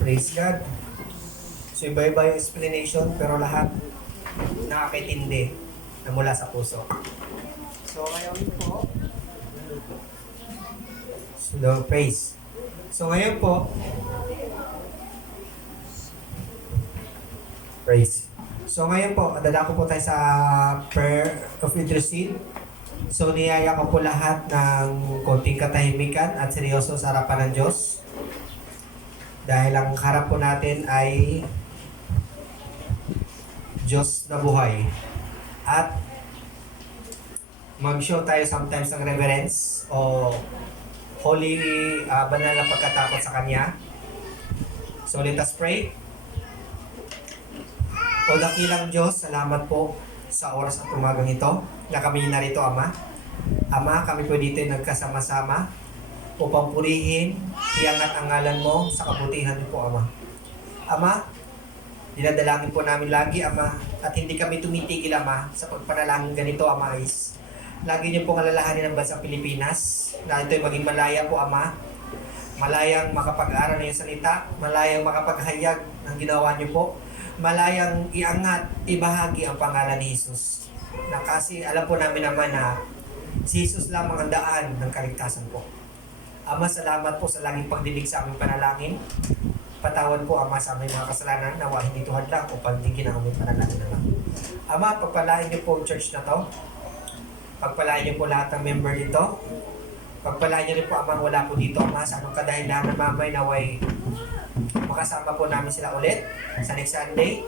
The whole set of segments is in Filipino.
Praise God. So iba-iba yung explanation pero lahat nakakaintindi na mula sa puso. So ngayon po, so praise. So ngayon po, praise. So ngayon po, dadako po tayo sa prayer of intercede. So niyaya ko po lahat ng konting katahimikan at seryoso sa harapan ng Diyos. Dahil ang harap po natin ay Diyos na buhay. At mag-show tayo sometimes ng reverence o holy banal na pagkatakot sa Kanya. So let us pray. O dakilang Diyos, salamat po sa oras at umagang ito na kami narito, Ama. Ama, kami po dito nagkasama-sama upang purihin, iangat ang ngalan mo sa kabutihan po, Ama. Ama, dinadalangin po namin lagi, Ama, at hindi kami tumitigil, Ama, sa pagpanalangin ganito, Ama, is lagi niyo pong alalahanin ang bansang Pilipinas na ito'y maging malaya po, Ama. Malayang makapag-aral ng iyong salita, malayang makapaghayag ng ginawa niyo po, malayang iangat, ibahagi ang pangalan ni Jesus. Na kasi alam po namin naman na si Jesus lamang ang daan ng kaligtasan po. Ama, salamat po sa laging pagdinig sa aming panalangin. Patawad po, Ama, sa aming mga kasalanan, nawa hindi tuhad lang upang digin ang aming panalangin na lang. Ama, pagpalain niyo po ang church na to. Pagpalain niyo po lahat ng member dito. Pagpalain niyo rin po, Ama, wala po dito, Ama, sa anong kadahilanan, mamay, naway makasama po namin sila ulit sa next Sunday.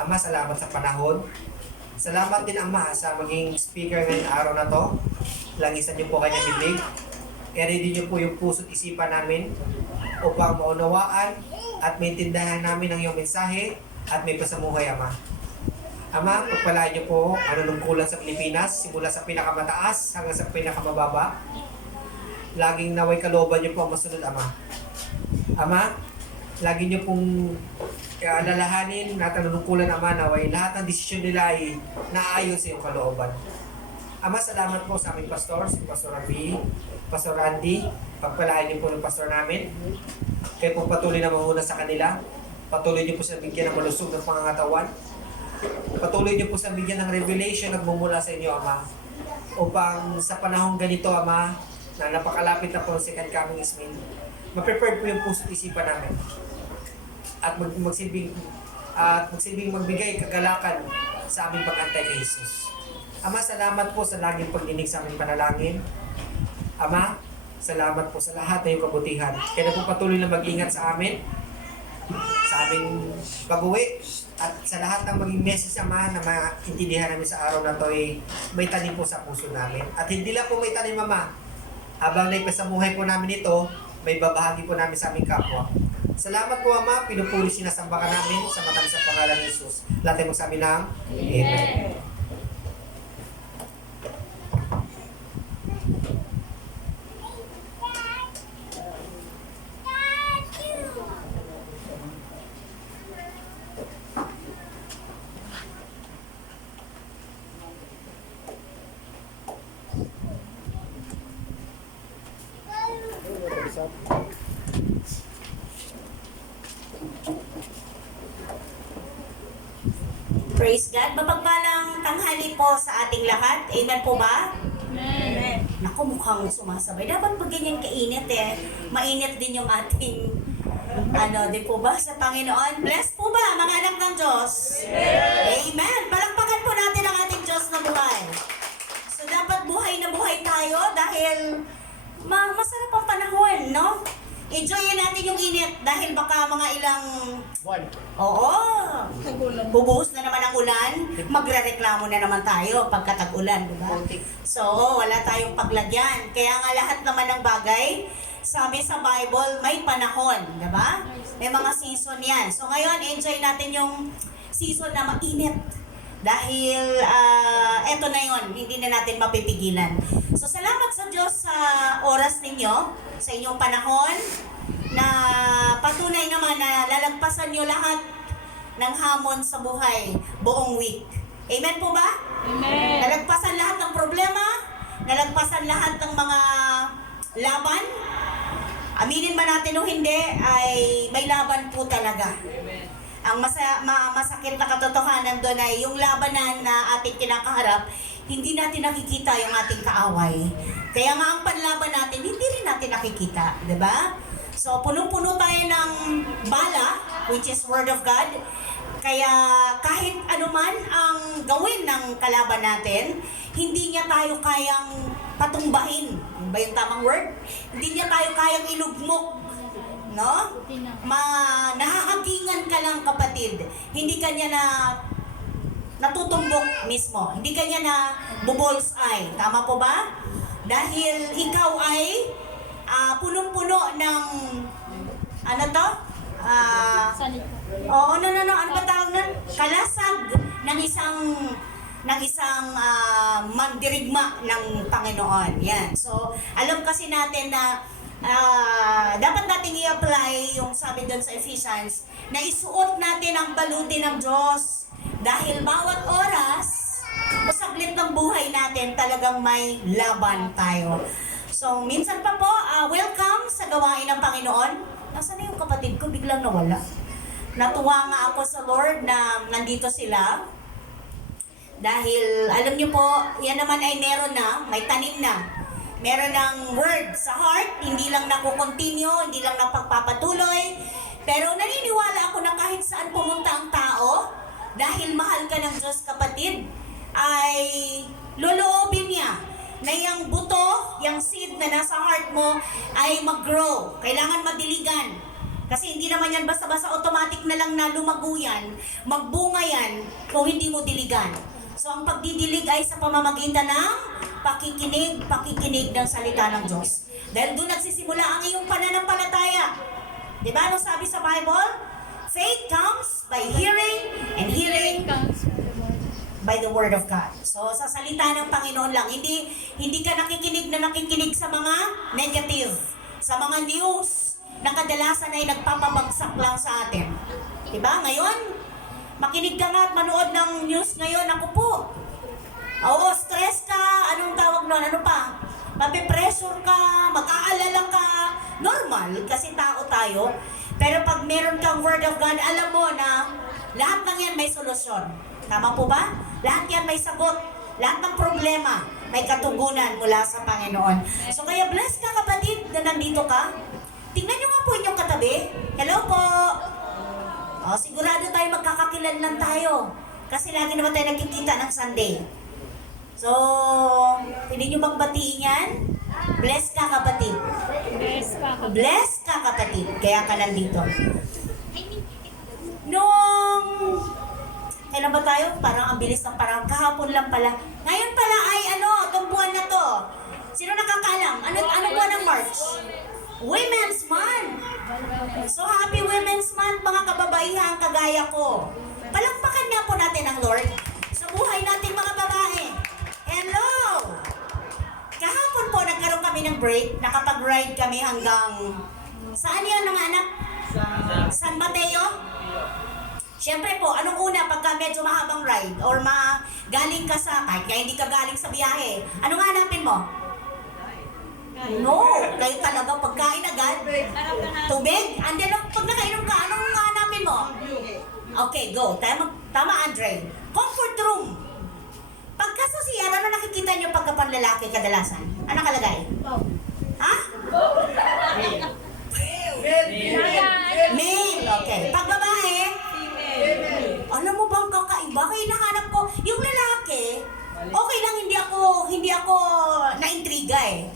Ama, salamat sa panahon. Salamat din, Ama, sa maging speaker ngayong araw na to. Langisan niyo po kanyang bibig. I-ready niyo po yung puso't isipan namin upang maunawaan at maintindihan namin ang iyong mensahe at may pasamuhay, Ama. Ama, pagpalain niyo po ang nunungkulan sa Pilipinas, simula sa pinakamataas hanggang sa pinakamababa. Laging naway kalooban niyo po ang masunod, Ama. Ama, lagi niyo pong alalahanin na tanunungkulan, Ama, naway lahat ng desisyon nila ay naayon sa iyong kalooban. Ama, salamat po sa aming pastor, si Pastor Ravi, Pastor Andy. Pagpalain niyo po ng pastor namin. Kayo po patuloy na mamuna sa kanila. Patuloy niyo po sa bigyan ng malusog ng pangangatawan. Patuloy niyo po sa bigyan ng revelation na bumula sa inyo, Ama. Upang sa panahong ganito, Ama, na napakalapit na po ang second coming is mean, ma-prepare po yung puso't isipan namin. At magsilbing magbigay kagalakan sa aming pag-antay kay Jesus. Ama, salamat po sa laging pagdinig sa aming panalangin. Ama, salamat po sa lahat ng iyong kabutihan. Kaya na po patuloy na mag-ingat sa amin, sa aming pag-uwi, at sa lahat ng maging message, Ama, na maintindihan namin sa araw na ito ay may tanim po sa puso namin. At hindi lang po may tanim, Ama, habang naipasamuhay po namin ito, may babahagi po namin sa aming kapwa. Salamat po, Ama, pinupuri sinasamba ka namin sa matamis sa pangalan ni Jesus. Lahat ay magsabi ng Amen. Praise God. Mapagpalang tanghali po sa ating lahat. Amen po ba? Amen. Naku, mukhang sumasabay. Dapat pag ganyan kainit mainit din yung ating di po ba sa Panginoon? Bless po ba mga anak ng Diyos? Amen. Palakpakan po natin ang ating Diyos na buhay. So dapat buhay na buhay tayo dahil masarap ang panahon, no? Enjoyin natin yung init dahil baka mga ilang One. Oo. Bubuhos na naman ang ulan, magrereklamo na naman tayo pagkatag-ulan, di ba? So, wala tayong paglagyan. Kaya nga lahat naman ng bagay, sabi sa Bible, may panahon, di ba? May mga season yan. So, ngayon, enjoy natin yung season na mainit. Dahil, eto na yon, hindi na natin mapipigilan. So, salamat sa Diyos sa oras ninyo, sa inyong panahon, na patunay naman na lalagpasan nyo lahat ng hamon sa buhay buong week. Amen po ba? Amen. Nalagpasan lahat ng problema, nalagpasan lahat ng mga laban, aminin man natin o hindi, ay may laban po talaga. Ang masakit na katotohanan doon ay yung labanan na ating kinakaharap, hindi natin nakikita yung ating kaaway. Kaya nga ang panlaban natin, hindi rin natin nakikita, di ba? So, punong-puno tayo ng bala, which is Word of God. Kaya kahit anuman ang gawin ng kalaban natin, hindi niya tayo kayang patumbahin. Ano ba yung tamang word? Hindi niya tayo kayang ilugmok. No? Nahahagingan ka lang, kapatid. Hindi ka niya natutumbok mismo. Hindi ka niya na bubullseye. Tama po ba? Dahil ikaw ay punong-puno ng ano to? Ano ba tawag nun? Kalasag ng isang mandirigma ng Panginoon. Yan. So, alam kasi natin na dapat nating i-apply yung sabi doon sa Ephesians na isuot natin ang baluti ng Diyos dahil bawat oras o saglit ng buhay natin talagang may laban tayo. So, minsan pa po, welcome sa gawain ng Panginoon. Nasaan na yung kapatid ko? Biglang nawala. Natuwa nga ako sa Lord na nandito sila. Dahil, alam niyo po, yan naman ay meron na, may tanim na. Meron ng word sa heart, hindi lang nakukontinue, hindi lang napagpapatuloy. Pero naniniwala ako na kahit saan pumunta ang tao, dahil mahal ka ng Diyos, kapatid, ay loloobin niya na yung buto, yung seed na nasa heart mo ay mag-grow. Kailangan madiligan. Kasi hindi naman yan basta-basta automatic na lang na lumago yan, magbunga yan kung hindi mo diligan. So ang pagdidilig ay sa pamamagitan ng pakikinig ng salita ng Diyos. Dahil doon nagsisimula ang iyong pananampalataya. Diba ano sabi sa Bible? Faith comes by hearing, and hearing by the Word of God. So sa salita ng Panginoon lang, hindi ka nakikinig sa mga negative, sa mga news na kadalasan ay nagpapabagsak lang sa atin. Diba? Ngayon, makinig ka nga at manood ng news ngayon, ako po. Oo, stress ka, anong tawag nun, ano pa? Mapipressure ka, mag-aalala ka. Normal, kasi tao tayo. Pero pag meron kang Word of God, alam mo na lahat ng yan may solusyon. Tama po ba? Lahat yan may sagot. Lahat ng problema may katugunan mula sa Panginoon. So kaya bless ka, kapatid, na nandito ka. Tingnan nyo nga po inyong katabi. Hello po. Sigurado tayo magkakakilanlan tayo. Kasi lagi naman tayo nagkikita ng Sunday. So, pwede nyo bang batiin yan? Bless ka, kapatid. Bless ka, kapatid. Kaya ka nandito. Kailan ba tayo? Parang ang bilis ng parang kahapon lang pala. Ngayon pala ay itong buwan na to. Sino nakakalam? Ano buwan ng March? Women's Month! So happy Women's Month, mga kababaihan kagaya ko. Palakpakan nga po natin ang Lord sa buhay nating mga babae. Hello! Kahapon po nagkaroon kami ng break, nakapag-ride kami hanggang saan yan mga anak? San Mateo? Siyempre po, anong una pagka medyo mahabang ride or galing ka sa, kahit nga hindi ka galing sa biyahe, anong hanapin mo? No, kayo talaga pagkain agad. Tubig? And then, pag nakainom ka, anong hanapin mo? Okay, go. Tama, Andre. Comfort room. Pagka sa CR, ano nakikita niyo pagka panlalaki kadalasan? Ano nakalagay? Ha? Male. Okay. Pag babae? Alam mo bang kakaiba? Kaya nahanap ko, yung lalaki, okay lang hindi ako na-intriga eh.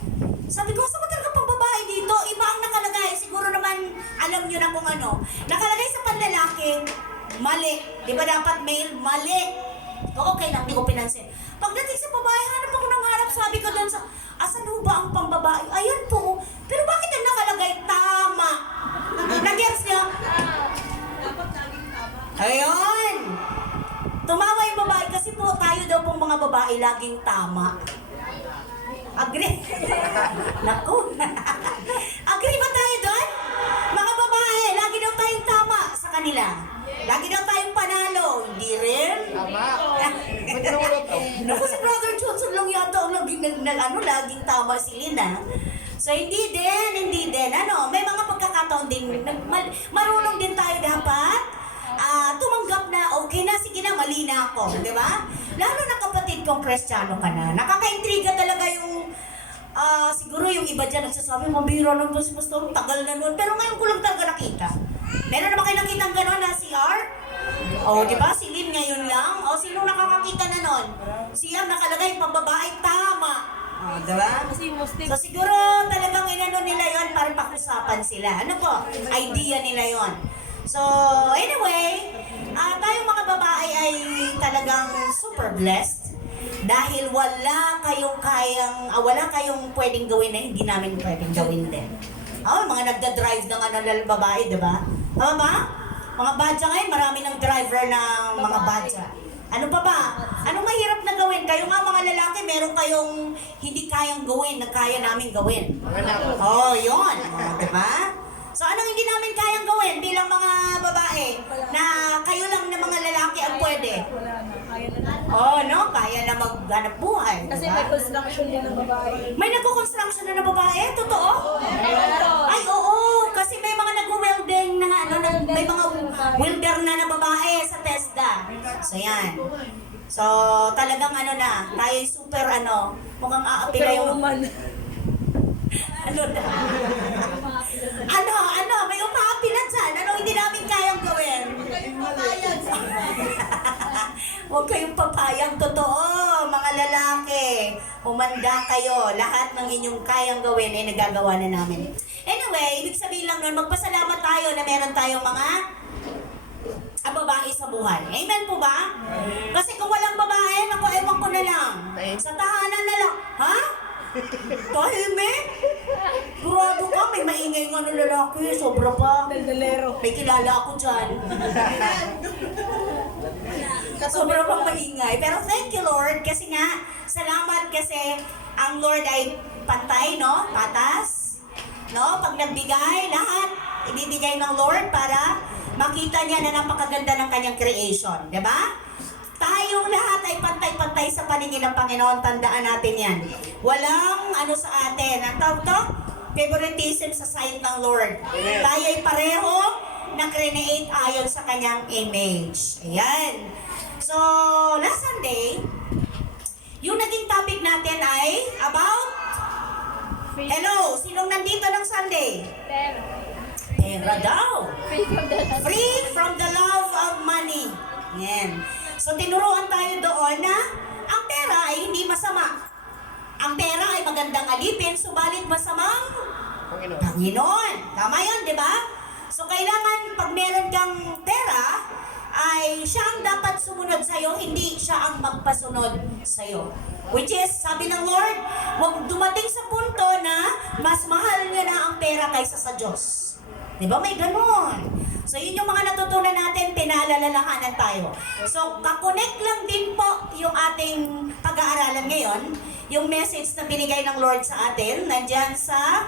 Sabi ko, saan talaga pang babae dito? Iba ang nakalagay. Siguro naman, alam nyo na kung ano. Nakalagay sa panlalaki, mali. Di ba dapat male? Mali. Okay lang, di ko pinansin. Pagdating sa babae, hanap ako ng hanap. Sabi ko doon sa, asan ho ba ang pambabae? Ayan po. Pero bakit ang nakalagay? Tama. Nag-gets niyo? Ayun! Tumawa yung babae kasi po tayo daw pong mga babae laging tama. Agree? Naku! Agree ba tayo doon? Mga babae, lagi daw tayong tama sa kanila. Lagi daw tayong panalo. Hindi rin? Tama. Naku, si Brother Johnson lang yata ang laging tama si Lina. So hindi din. Ano, may mga pagkakataon din, marunong din tayo dapat tumanggap na okay na, sige na, mali na ako, di ba? Lalo na kapatid kong Kristiyano ka na, nakakaintriga talaga yung siguro yung iba dyan nagsasabi, mabira naman si Pastor, tagal na nun, pero ngayon ko lang talaga nakita. Meron naman kayo nakita gano'n na si R? Di ba? Si Lynn ngayon lang. Sino nakakakita na nun? Siya nakalagay, pambabae, tama. Diba? So siguro talagang inano nila yon para pakusapan sila. Ano po? Idea nila yon. So anyway, tayong mga babae ay talagang super blessed dahil wala kayong pwedeng gawin na hindi namin pwedeng gawin din. Mga nagda-drive ng babae, diba? Tama ba? Mga badya ngayon, marami ng driver ng mga badya. Ano pa ba? Anong mahirap na gawin? Kayo nga mga lalaki, meron kayong hindi kayang gawin na kaya namin gawin. Yun. Diba? So anong hindi namin kayang gawin bilang mga babae na kayo lang na mga lalaki ang pwede? Kaya na maghanap buhay. Kasi diba? may construction din ng babae. May nagko-construction na ng babae? Totoo? Ay, oo. Kasi may mga nag-welding na may mga welder na babae sa TESDA. So, yan. So, talagang tayo super mukhang aapila yung... may umaapi na dyan. Hindi namin kayang gawin? Huwag kayong papayag, totoo, mga lalaki. Umanda kayo. Lahat ng inyong kayang gawin ay nagagawa na namin. Anyway, ibig sabihin lang nun, magpasalamat tayo na meron tayong mga babae sa buhay. Amen po ba? Kasi kung walang babae, ewan ko na lang. Sa tahanan na lang. Ha? Tahimik? Grado ka, may maingay nga ng lalaki. Sobra pa. Daldalero. May kilala ako dyan. Sobrang pang maingay. Pero thank you, Lord, kasi nga, salamat kasi ang Lord ay pantay, no? Patas. No? Pag nagbigay, lahat ibibigay ng Lord para makita niya na napakaganda ng kanyang creation. Diba? Tayong lahat ay pantay-pantay sa paningin ng Panginoon. Tandaan natin yan. Walang sa atin. Ang tawag to? Favoritism sa sight ng Lord. Tayo ay pareho na create ayon sa kanyang image. Ayan. So, last Sunday, yung naging topic natin ay about... Hello, sinong nandito ng Sunday? Pera daw. Free from the love of money. Yan. So, tinuruan tayo doon na ang pera ay hindi masama. Ang pera ay magandang alipin, subalit masamang Panginoon. Tama yun, di ba? So, kailangan pag meron kang pera, ay siya ang dapat sumunod sa'yo, hindi siya ang magpasunod sa'yo. Which is, sabi ng Lord, huwag dumating sa punto na mas mahal niyo na ang pera kaysa sa Diyos. Di ba? May ganon. So, yun yung mga natutunan natin, pinaalalalahanan tayo. So, kakonect lang din po yung ating pag-aaralan ngayon, yung message na binigay ng Lord sa atin, nandyan sa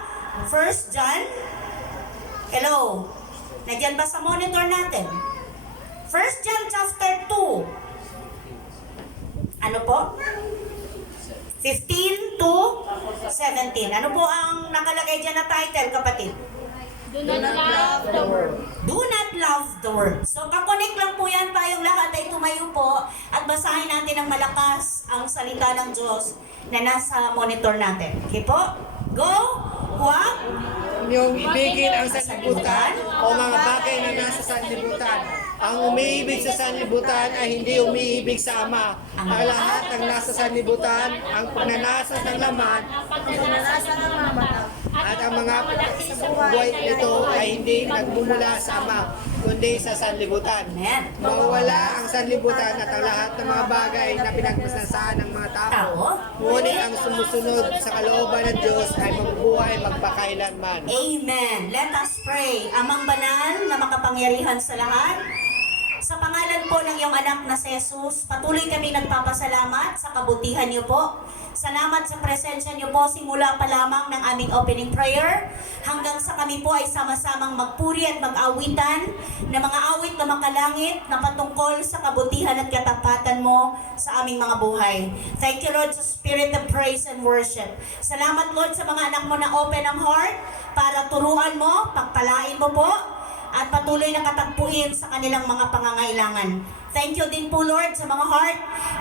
1 John. Hello? Nandyan ba sa monitor natin? 1 John chapter 2. Ano po? 15 to 17. Ano po ang nakalagay dyan na title, kapatid? Do not love the world. Do not love the world. So, kakonek lang po yan, tayong lahat ay tumayo po at basahin natin ng malakas ang salita ng Diyos na nasa monitor natin. Okay po? Go! Huwag! Yung ibigin ang sanlibutan o mga bagay na nasa sanlibutan. Ang umiibig sa sanlibutan ay hindi umiibig sa Ama. Ang lahat ng nasa sanlibutan, ang pagnanasa ng laman, at ang mga buhay nito ay hindi nagmumula sa Ama, kundi sa sanlibutan. Amen. Mawawala ang sanlibutan at ang lahat ng mga bagay na pinagmasasaan ng mga tao. Ngunit ang sumusunod sa kalooban ng Diyos ay mabubuhay magpakailanman. Amen. Let us pray. Amang banal na makapangyarihan sa lahat, Sa pangalan po ng iyong anak na si Jesus, patuloy kami nagpapasalamat sa kabutihan niyo po. Salamat sa presensya niyo po simula pa lamang ng aming opening prayer hanggang sa kami po ay sama-samang magpuri at mag-awitan na mga awit na makalangit na patungkol sa kabutihan at katapatan mo sa aming mga buhay. Thank you, Lord, sa spirit of praise and worship. Salamat, Lord, sa mga anak mo na open ang heart para turuan mo, pagpalain mo po, at patuloy na katagpuin sa kanilang mga pangangailangan. Thank you din po, Lord, sa mga heart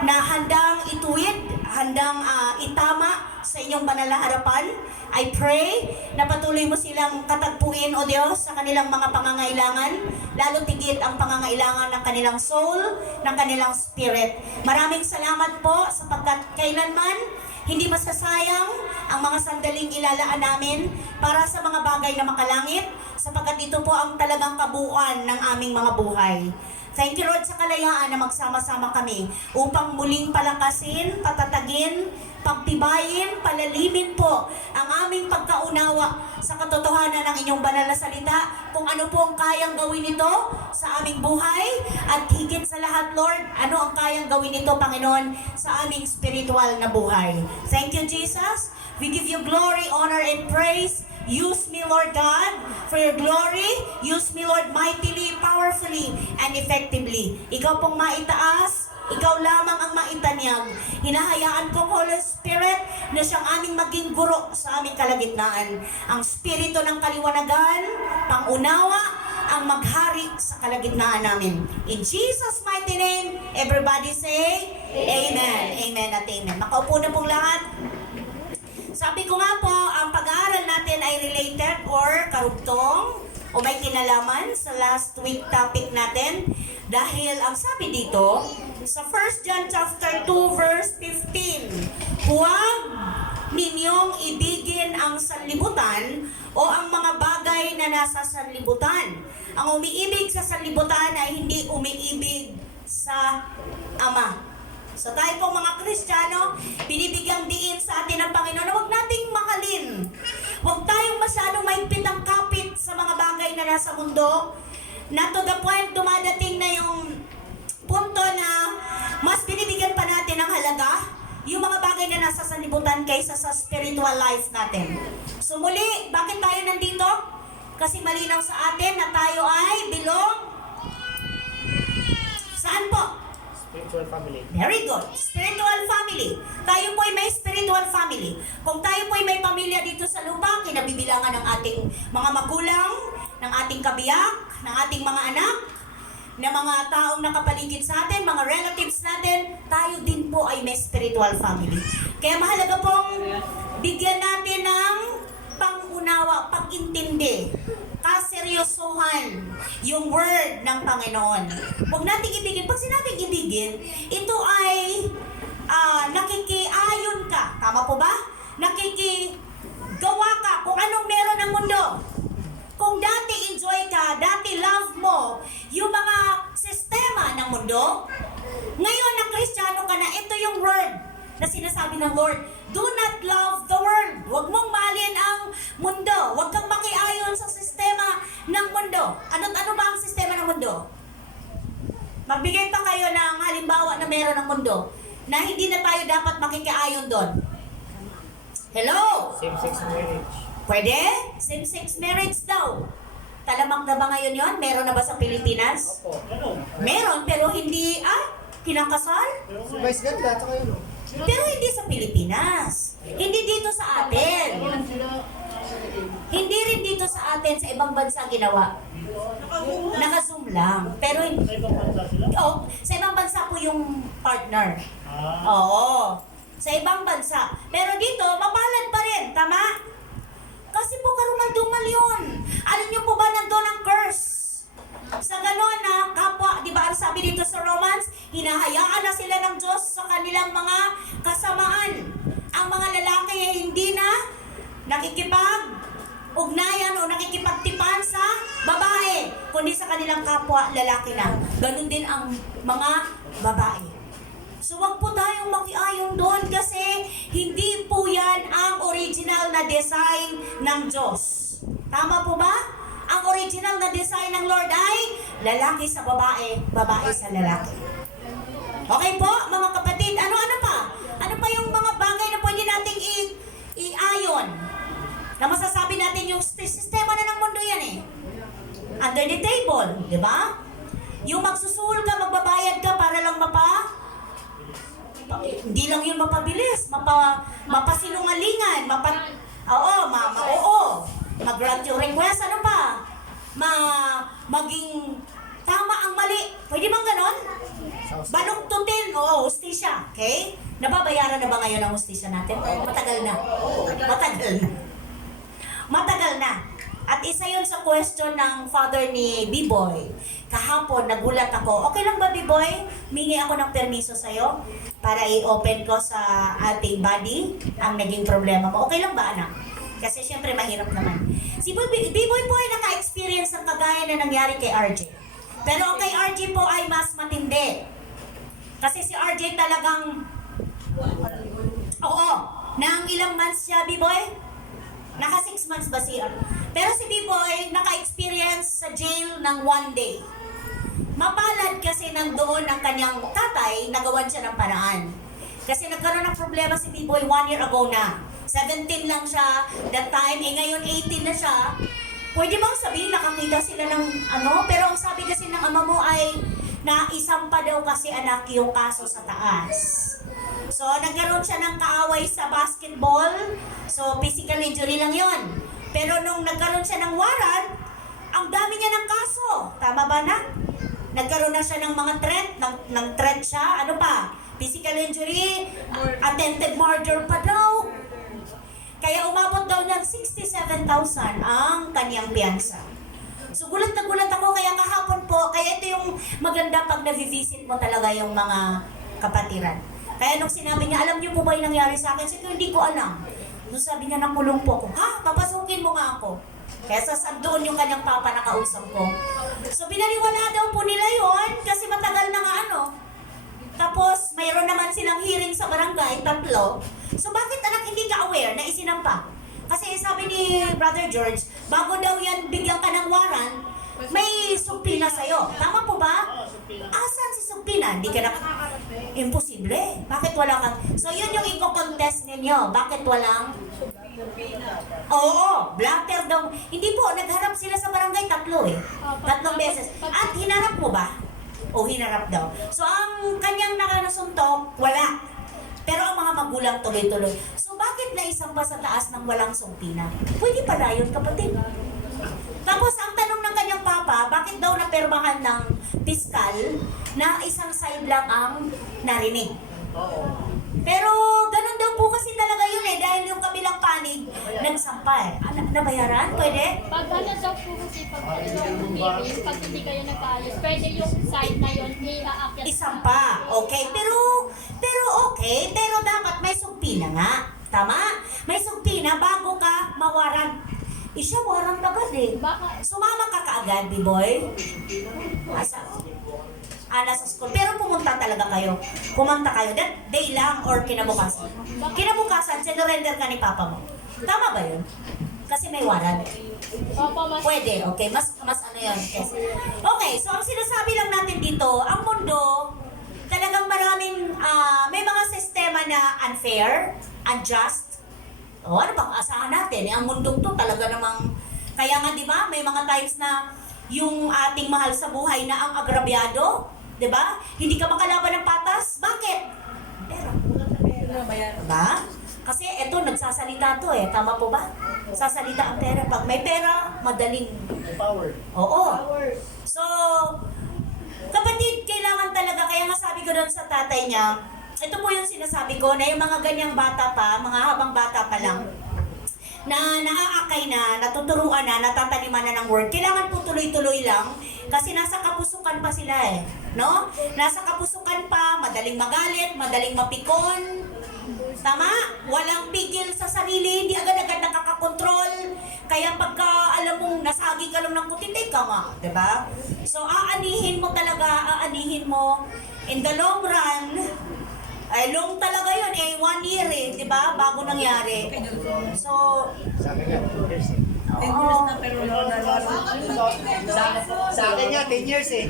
na handang ituwid, handang itama sa inyong banal na harapan. I pray na patuloy mo silang katagpuin, O Diyos, sa kanilang mga pangangailangan, lalo tigit ang pangangailangan ng kanilang soul, ng kanilang spirit. Maraming salamat po sapagkat kailanman hindi masasayang ang mga sandaling ilalaan namin para sa mga bagay na makalangit, sapagkat ito po ang talagang kabuuan ng aming mga buhay. Thank you, Lord, sa kalayaan na magsama-sama kami upang muling palakasin, patatagin, pagtibayin, palalimin po ang aming pagkaunawa sa katotohanan ng inyong banal na salita, kung ano po ang kayang gawin nito sa aming buhay, at higit sa lahat, Lord, ano ang kayang gawin nito, Panginoon, sa aming spiritual na buhay. Thank you, Jesus. We give you glory, honor, and praise. Use me, Lord God, for your glory. Use me, Lord, mightily, powerfully, and effectively. Ikaw pong maitaas, ikaw lamang ang maitanyag. Hinahayaan kong Holy Spirit na siyang aming maging guro sa aming kalagitnaan. Ang Spirito ng kaliwanagan, pangunawa, ang maghari sa kalagitnaan namin. In Jesus' mighty name, everybody say, Amen. Amen at Amen. Makaupo na pong lahat. Sabi ko nga po, ang pag-aaral natin ay related or karugtong o may kinalaman sa last week topic natin. Dahil ang sabi dito, sa 1 John chapter 2 verse 15, huwag ninyong ibigin ang sanlibutan o ang mga bagay na nasa sanlibutan. Ang umiibig sa sanlibutan ay hindi umiibig sa Ama. So tayo pong mga Kristiyano, binibigyang diin sa atin ng Panginoon na huwag nating mahalin. Huwag tayong masyadong mahigpit ang kapit sa mga bagay na nasa mundo, na to the point dumadating na yung punto na mas binibigyan pa natin ng halaga yung mga bagay na nasa sanlibutan kaysa sa spiritual life natin. So muli, bakit tayo nandito? Kasi malinaw sa atin na tayo ay belong saan po? Spiritual family. Very good. Spiritual family. Tayo po ay may spiritual family. Kung tayo po ay may pamilya dito sa lupa, kinabibilangan ng ating mga magulang, ng ating kabiyak, ng ating mga anak, ng mga taong nakapaligid sa atin, mga relatives natin, tayo din po ay may spiritual family. Kaya mahalaga pong bigyan natin ng pangunawa, pag-intindi, kaseryosohan yung word ng Panginoon. Huwag nating ibigin. Pag sinabing ibigin, ito ay nakikiayon ka. Tama po ba? Nakikigawa ka kung anong meron ng mundo. Kung dati enjoy ka, dati love mo yung mga sistema ng mundo, ngayon na Kristiyano ka na, ito yung word na sinasabi ng Lord. Do not love the world. Huwag mong mahalin ang mundo. Huwag kang makiayon sa sistema ng mundo. Ano ba ang sistema ng mundo? Magbigay pa kayo ng halimbawa na meron ng mundo na hindi na tayo dapat makikiayon doon. Hello? Same-sex marriage. Pwede? Same-sex marriage daw. Talamak na ba ngayon yon? Meron na ba sa Pilipinas? Opo. Ano? Meron, pero hindi, kinakasal? Si Vice ganda, tsaka yun. Pero hindi sa Pilipinas. Hindi dito sa atin. Hindi rin dito sa atin, sa ibang bansa ginawa. Naka-zoom lang. Pero Sa ibang bansa sila? oh, sa ibang bansa po yung partner. Ah. Oo. Sa ibang bansa. Pero dito, mapalad pa rin. Tama? Kasi po karumal-dumal yun. Alam niyo po ba nandun ang curse? Sa gano'n na kapwa, di ba ang sabi dito sa Romans, hinahayaan na sila ng Diyos sa kanilang mga kasamaan. Ang mga lalaki ay hindi na nakikipag-ugnayan o nakikipagtipan sa babae, kundi sa kanilang kapwa lalaki na. Ganun din ang mga babae. So wag po tayong makiayon doon kasi hindi po yan ang original na design ng Diyos. Tama po ba? Ang original na design ng Lord ay lalaki sa babae, babae sa lalaki. Okay po, mga kapatid, ano pa? Ano pa yung mga bagay na pwede nating i-ayon? Na masasabi natin yung sistema na ng mundo yan eh. Under the table, di ba? Yung magsusuhol ka, magbabayad ka para lang hindi lang yun mapabilis, mapasinungalingan, mag-grant yung request, ano pa? Maging tama ang mali. Pwede bang ganon? Baluktutin, hustisya, okay? Nababayaran na ba ngayon ang hustisya natin? Matagal na. At isa yun sa question ng father ni B-Boy. Kahapon, nagulat ako. Okay lang ba, B-Boy? Mingi ako ng permiso sa'yo para i-open ko sa ating body ang naging problema mo. Okay lang ba, anak? Kasi syempre mahirap naman. Si B-Boy po ay naka-experience ng kagaya na nangyari kay RJ. Pero kay RJ po ay mas matindi. Kasi si RJ talagang... nang ilang months siya, B-Boy? Naka 6 months ba siya? Pero si B-Boy, naka-experience sa jail ng 1 day. Mapalad kasi nang doon ang kanyang tatay, nagawan siya ng paraan. Kasi nagkaroon ng problema si B-Boy 1 year ago na. 17 lang siya that time, ngayon 18 na siya. Pwede bang sabihin nakakita sila ng pero ang sabi kasi ng ama mo ay naisampa daw kasi anak yung kaso sa taas. So, nagkaroon siya ng kaaway sa basketball. So, physical injury lang yon. Pero nung nagkaroon siya ng warrant, ang dami niya ng kaso. Tama ba na? Nagkaroon na siya ng mga threat, ng threat siya. Ano pa? Physical injury, attempted murder pa daw. Kaya umabot daw ng 67,000 ang kanyang piyansa. So, gulat na gulat ako. Kaya kahapon po, kaya ito yung maganda pag na-visit mo talaga yung mga kapatiran. Kaya nung sinabi niya, alam niyo po ba yung nangyari sa akin? Sabi ko, hindi ko alam. Nung sabi niya, nakulong po ako. Ha? Papasukin mo nga ako. Kaya doon yung kanyang papa nakausap ko. So binaliwala daw po nila yon kasi matagal na nga Tapos mayroon naman silang hearing sa barangay, 3. So bakit anak hindi ka aware na isinampa? Kasi sabi ni Brother George, bago daw yan bigyan ka ng warrant, may supina sa'yo. Tama po ba? Asan si supina? Hindi ka imposible. Bakit wala kang... So yun yung i-contest ninyo. Bakit walang... Oo, blatter daw. Hindi po, nagharap sila sa barangay 3 3 beses. At hinarap mo ba? O hinarap daw. So ang kanyang nakasuntok, wala. Pero ang mga magulang tuloy-tuloy. So bakit naisampa sa taas ng walang sumpina? Pwede pala yun, kapatid. Tapos ang tanong ng kanyang papa, bakit daw napermahan ng piskal na isang side lang ang narinig? Pero ganun daw po kasi talaga yun dahil yung kabilang panig nagsampa Nabayaran? Pwede? Pag daw po kasi pag pag hindi kayo nag-ayos, pwede yung side na yun i-aakyat. Isampa. Okay. Pero okay. Pero dapat may sumpina nga. Tama? May sumpina bago ka mawaran. Siya warang agad Baka Sumama ka kaagad, B-Boy? Nasa school. Pero pumunta talaga kayo. Pumunta kayo. That day lang or kinabukasan. Kinabukasan, sinurrender ka ni Papa mo. Tama ba yun? Kasi may warrant. Pwede, okay. Mas yan. Yes. Okay, so ang sinasabi lang natin dito, ang mundo, talagang maraming, may mga sistema na unfair, unjust. Ano bang asahan natin? Ang mundong to talaga namang, kaya nga di ba, may mga times na yung ating mahal sa buhay na ang agrabyado, di ba? Hindi ka makalaban ng patas. Bakit? Pera. Diba? Kasi eto, nagsasalita to tama po ba? Sasalita ang pera. Pag may pera, madaling. Power. Oo. So, kapatid, kailangan talaga, kaya nga sabi ko doon sa tatay niya, ito po yung sinasabi ko, na yung mga ganyang bata pa, mga habang bata pa lang, na naaakay na, natuturuan na, natataniman na ng word, kailangan po tuloy-tuloy lang, kasi nasa kapusukan pa sila no? Nasa kapusukan pa, madaling magalit, madaling mapikon, tama? Walang pigil sa sarili, hindi agad-agad nakakakontrol, kaya pagka alam mong nasagi ka lang ng kutitay ka nga, diba? So aanihin mo talaga, in the long run, ay long talaga yun 1 year di ba? Bago nangyari. So, Sa akin nga, 2 years. Sa akin nga, 10 years eh.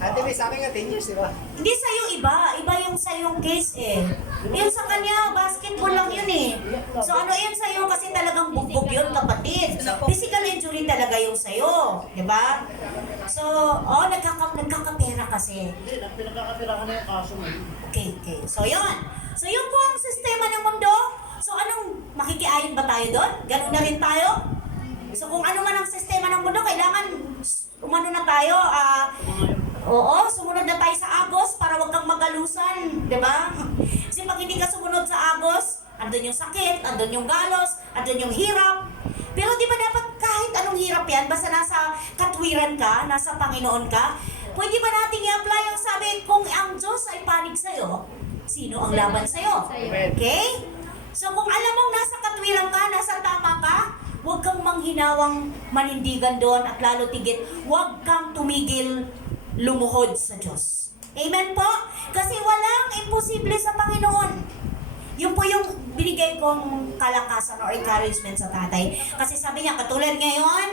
Ate May, sa akin nga 10 years, di ba? Hindi sa'yo iba. Iba yung sa'yong case eh. Yung sa kanya, basketball lang yun eh. So ano yun sa'yo kasi talagang bugbog yun, kapatid. Physical injury talaga yung sa'yo. Di ba? So, nagkakapera kasi. Pinagkakatirahan na yung kaso mo. Okay. So yun. So yun po ang sistema ng mundo. So anong, makikiayon ba tayo doon? Ganun na rin tayo? So kung ano man ang sistema ng mundo, kailangan umano na tayo, sumunod na tayo sa Agos para wag kang magalusan, di ba? Kasi pag hindi ka sumunod sa Agos, andun yung sakit, andun yung galos, andun yung hirap. Pero di ba dapat kahit anong hirap yan, basta nasa katwiran ka, nasa Panginoon ka, pwede ba nating i-apply yung sabi, kung ang Diyos ay panig sa'yo, sino ang laban sa'yo? Okay? So kung alam mong nasa katwiran ka, nasa tama ka, huwag kang manghinawang manindigan doon at lalo tigit, huwag kang tumigil lumuhod sa Diyos. Amen po? Kasi walang imposible sa Panginoon. Yun po yung binigay kong kalakasan or encouragement sa tatay. Kasi sabi niya, katulad ngayon,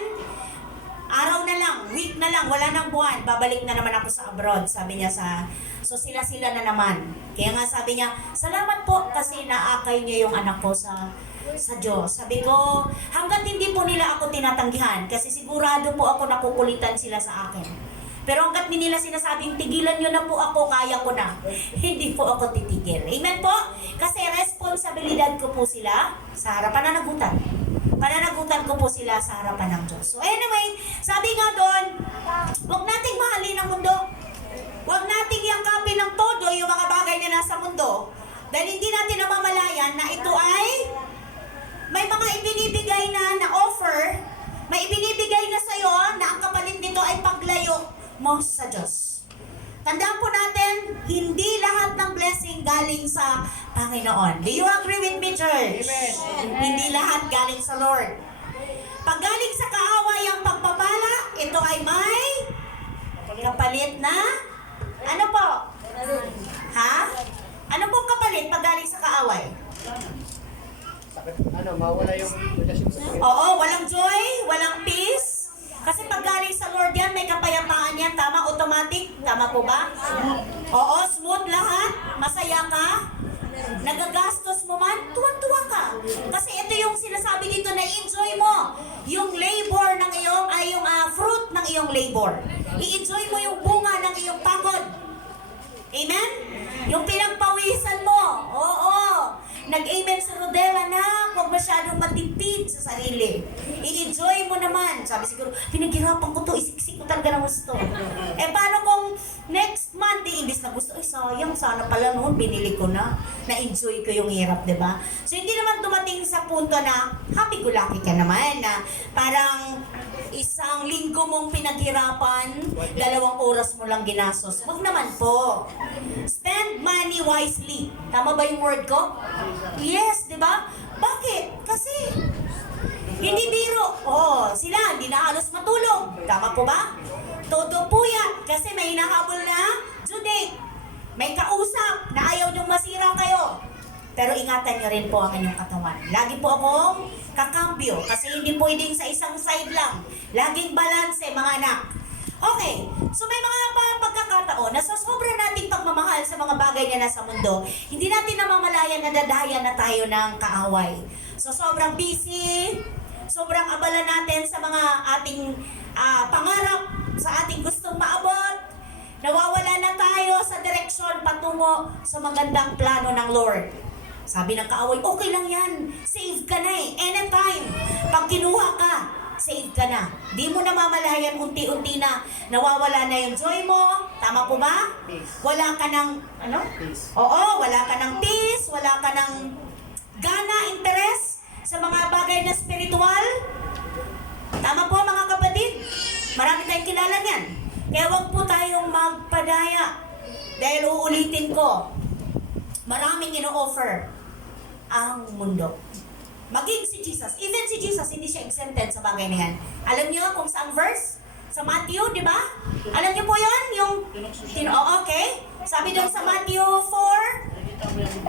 araw na lang, week na lang, wala nang buwan, babalik na naman ako sa abroad. Sabi niya so sila na naman. Kaya nga sabi niya, salamat po kasi naakay niyo yung anak ko sa Diyos. Sabi ko, hanggat hindi po nila ako tinatanggihan, kasi sigurado po ako nakukulitan sila sa akin. Pero hanggat nila sinasabing, tigilan nyo na po ako, kaya ko na. Hindi po ako titigil. Amen po? Kasi responsibilidad ko po sila sa harapan na nagutan. Pananagutan ko po sila sa harapan ng Diyos. So anyway, sabi nga doon, huwag nating mahalin ang mundo. Huwag nating yakapin ng todo yung mga bagay na nasa mundo. Dahil hindi natin namamalayan na ito ay may mga ibinibigay na offer, may ibinibigay na sa'yo na ang kapalit nito ay paglayo mo sa Diyos. Tandaan po natin, hindi lahat ng blessing galing sa Panginoon. Do you agree with me, church? Amen. Hindi lahat galing sa Lord. Pag galing sa kaaway ang pagpapala, ito ay may kapalit na ano po? Ha? Ano pong kapalit pag galing sa kaaway? Mawala yung relasyon sa Panginoon. Oo, walang joy, walang peace. Kasi pag galing sa Lord yan, may kapayapaan yan. Tama, automatic. Tama po ba? Oo, smooth lahat. Masaya ka. Nagagastos mo man, tuwan-tuwa ka. Kasi ito yung sinasabi dito na enjoy mo. Yung labor ng iyong, ay yung fruit ng iyong labor. I-enjoy mo yung bunga ng iyong pagod. Amen? Yung pinagpawisan mo. Oo. Nag-amen si Rodela na huwag masyadong matipid sa sarili. I-enjoy mo naman. Sabi siguro, pinaghirapan ko to, isiksik ko talaga ng gusto. Paano kung next month, imbis na gusto, sayang, sana pala noon, binili ko na. Na-enjoy ko yung hirap, diba? So, hindi naman dumating sa punto na happy-go-lucky ka naman, na parang isang linggo mong pinaghirapan, 2 oras mo lang ginastos. Huwag naman po. Spend money wisely. Tama ba yung word ko? Yes, di ba? Bakit? Kasi hindi biro. Sila hindi na halos matulog. Tama po ba? Todo po yan. Kasi may hinahabol na due date. May kausap na ayaw niyong masira kayo. Pero ingatan niyo rin po ang inyong katawan. Lagi po akong kakambyo. Kasi hindi pwedeng sa isang side lang. Laging balance, mga anak. Okay, so may mga pagkakataon na sa sobra nating pagmamahal sa mga bagay na nasa mundo, hindi natin namamalayan na dadaya na tayo ng kaaway. So sobrang busy, sobrang abala natin sa mga ating pangarap, sa ating gustong maabot, nawawala na tayo sa direksyon patungo sa magandang plano ng Lord. Sabi ng kaaway, okay lang yan, save ka na anytime. Pag kinuha ka, save ka na. Di mo namamalayan unti-unti na nawawala na yung joy mo. Tama po ba? Peace. Wala ka ng, Peace. Oo, wala ka ng peace, wala ka ng gana, interest sa mga bagay na spiritual. Tama po mga kapatid? Marami tayong kilala niyan. Kaya wag po tayong magpadaya. Dahil uulitin ko, maraming ino-offer ang mundo. Maging si Jesus. Even si Jesus, hindi siya exempted sa bagay na yan. Alam niyo kung saang verse? Sa Matthew, di ba? Alam niyo po yun? Okay. Sabi doon sa Matthew 4,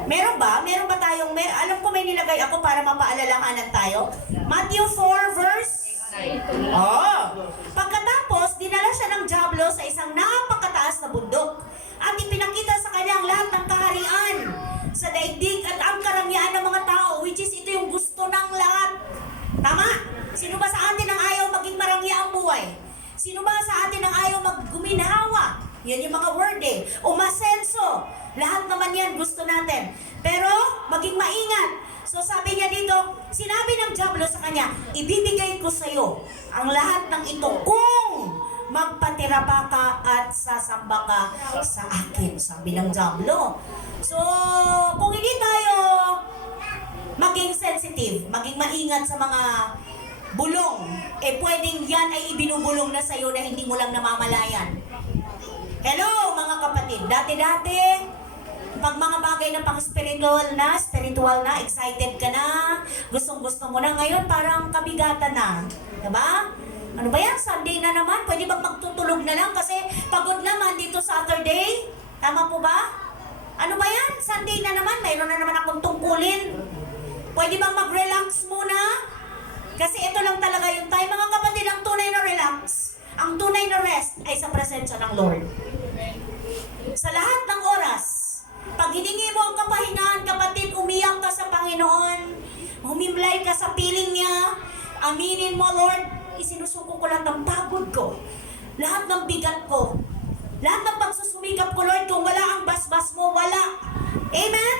Meron ba? Meron ba tayong, alam ko may nilagay ako para mapaalalahanan tayo. Matthew 4 verse? Oh. Pagkatapos, dinala siya ng dyablo sa isang napakataas na bundok at ipinakita sa kanya ang lahat ng kaharian sa daigdig at ang karangyaan ng mga tao, which is ito yung gusto ng lahat. Tama? Sino ba sa atin ang ayaw maging marangya ang buhay? Sino ba sa atin ang ayaw magguminhawa? Yan yung mga word eh. Umasenso. Lahat naman yan gusto natin. Pero, maging maingat. So sabi niya dito, sinabi ng dyablo sa kanya, ibibigay ko sa iyo ang lahat ng ito kung magpatira pa ka at sasamba ka sa akin. Sabi ng dyablo. So, kung hindi tayo maging sensitive, maging maingat sa mga bulong, eh pwedeng yan ay ibinubulong na sa iyo na hindi mo lang namamalayan. Hello mga kapatid, dati-dati, pag mga bagay na pang spiritual na, excited ka na, gustong-gusto mo na, ngayon parang kabigatan na. Diba? Ano ba yan? Sunday na naman? Pwede bang magtutulog na lang kasi pagod naman dito Saturday? Tama po ba? Ano ba yan? Sunday na naman, mayroon na naman akong tungkulin. Pwede bang mag-relax muna? Kasi ito lang talaga yung time. Mga kapatid, ang tunay na relax, ang tunay na rest ay sa presensya ng Lord. Sa lahat ng oras, pag hiningi mo ang kapahingahan, kapatid, umiyak ka sa Panginoon, humimlay ka sa piling niya, aminin mo, Lord, isinusuko ko lahat ng pagod ko, lahat ng bigat ko, lahat ng pagsusumikap ko, Lord, kung wala ang basbas mo, wala. Amen?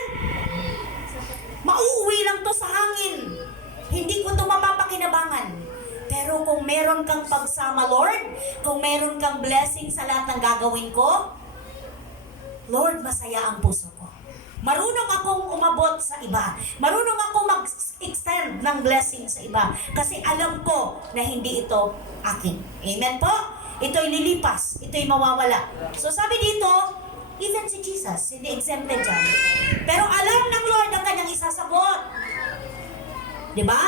Mauuwi lang to sa hangin. Hindi ko to mapapakinabangan. Pero kung meron kang pagsama, Lord, kung meron kang blessing sa lahat ng gagawin ko, Lord, masaya ang puso ko. Marunong akong umabot sa iba. Marunong akong mag-extend ng blessing sa iba. Kasi alam ko na hindi ito akin. Amen po? Ito'y lilipas. Ito'y mawawala. So sabi dito, even si Jesus, hindi exempted dyan. Pero alam ng Lord ang kanyang isasagot. Diba?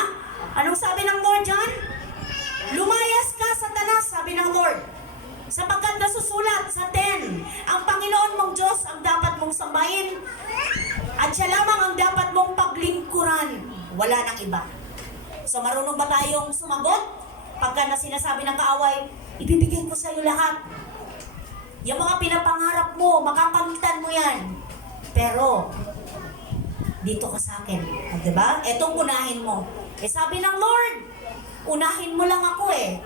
Anong sabi ng Lord dyan? Lumayas ka, Satanas, sabi ng Lord. Sapagkat nasusulat sa 10, ang Panginoon mong Diyos ang dapat mong sambahin at siya lamang ang dapat mong paglingkuran. Wala nang iba. So marunong ba tayong sumagot? Pagka na sinasabi ng kaaway, ibibigay ko sa iyo lahat. Yung mga pinapangarap mo, makakamitan mo yan. Pero, dito ka sa akin. Diba? Etong unahin mo. Eh sabi ng Lord, unahin mo lang ako eh.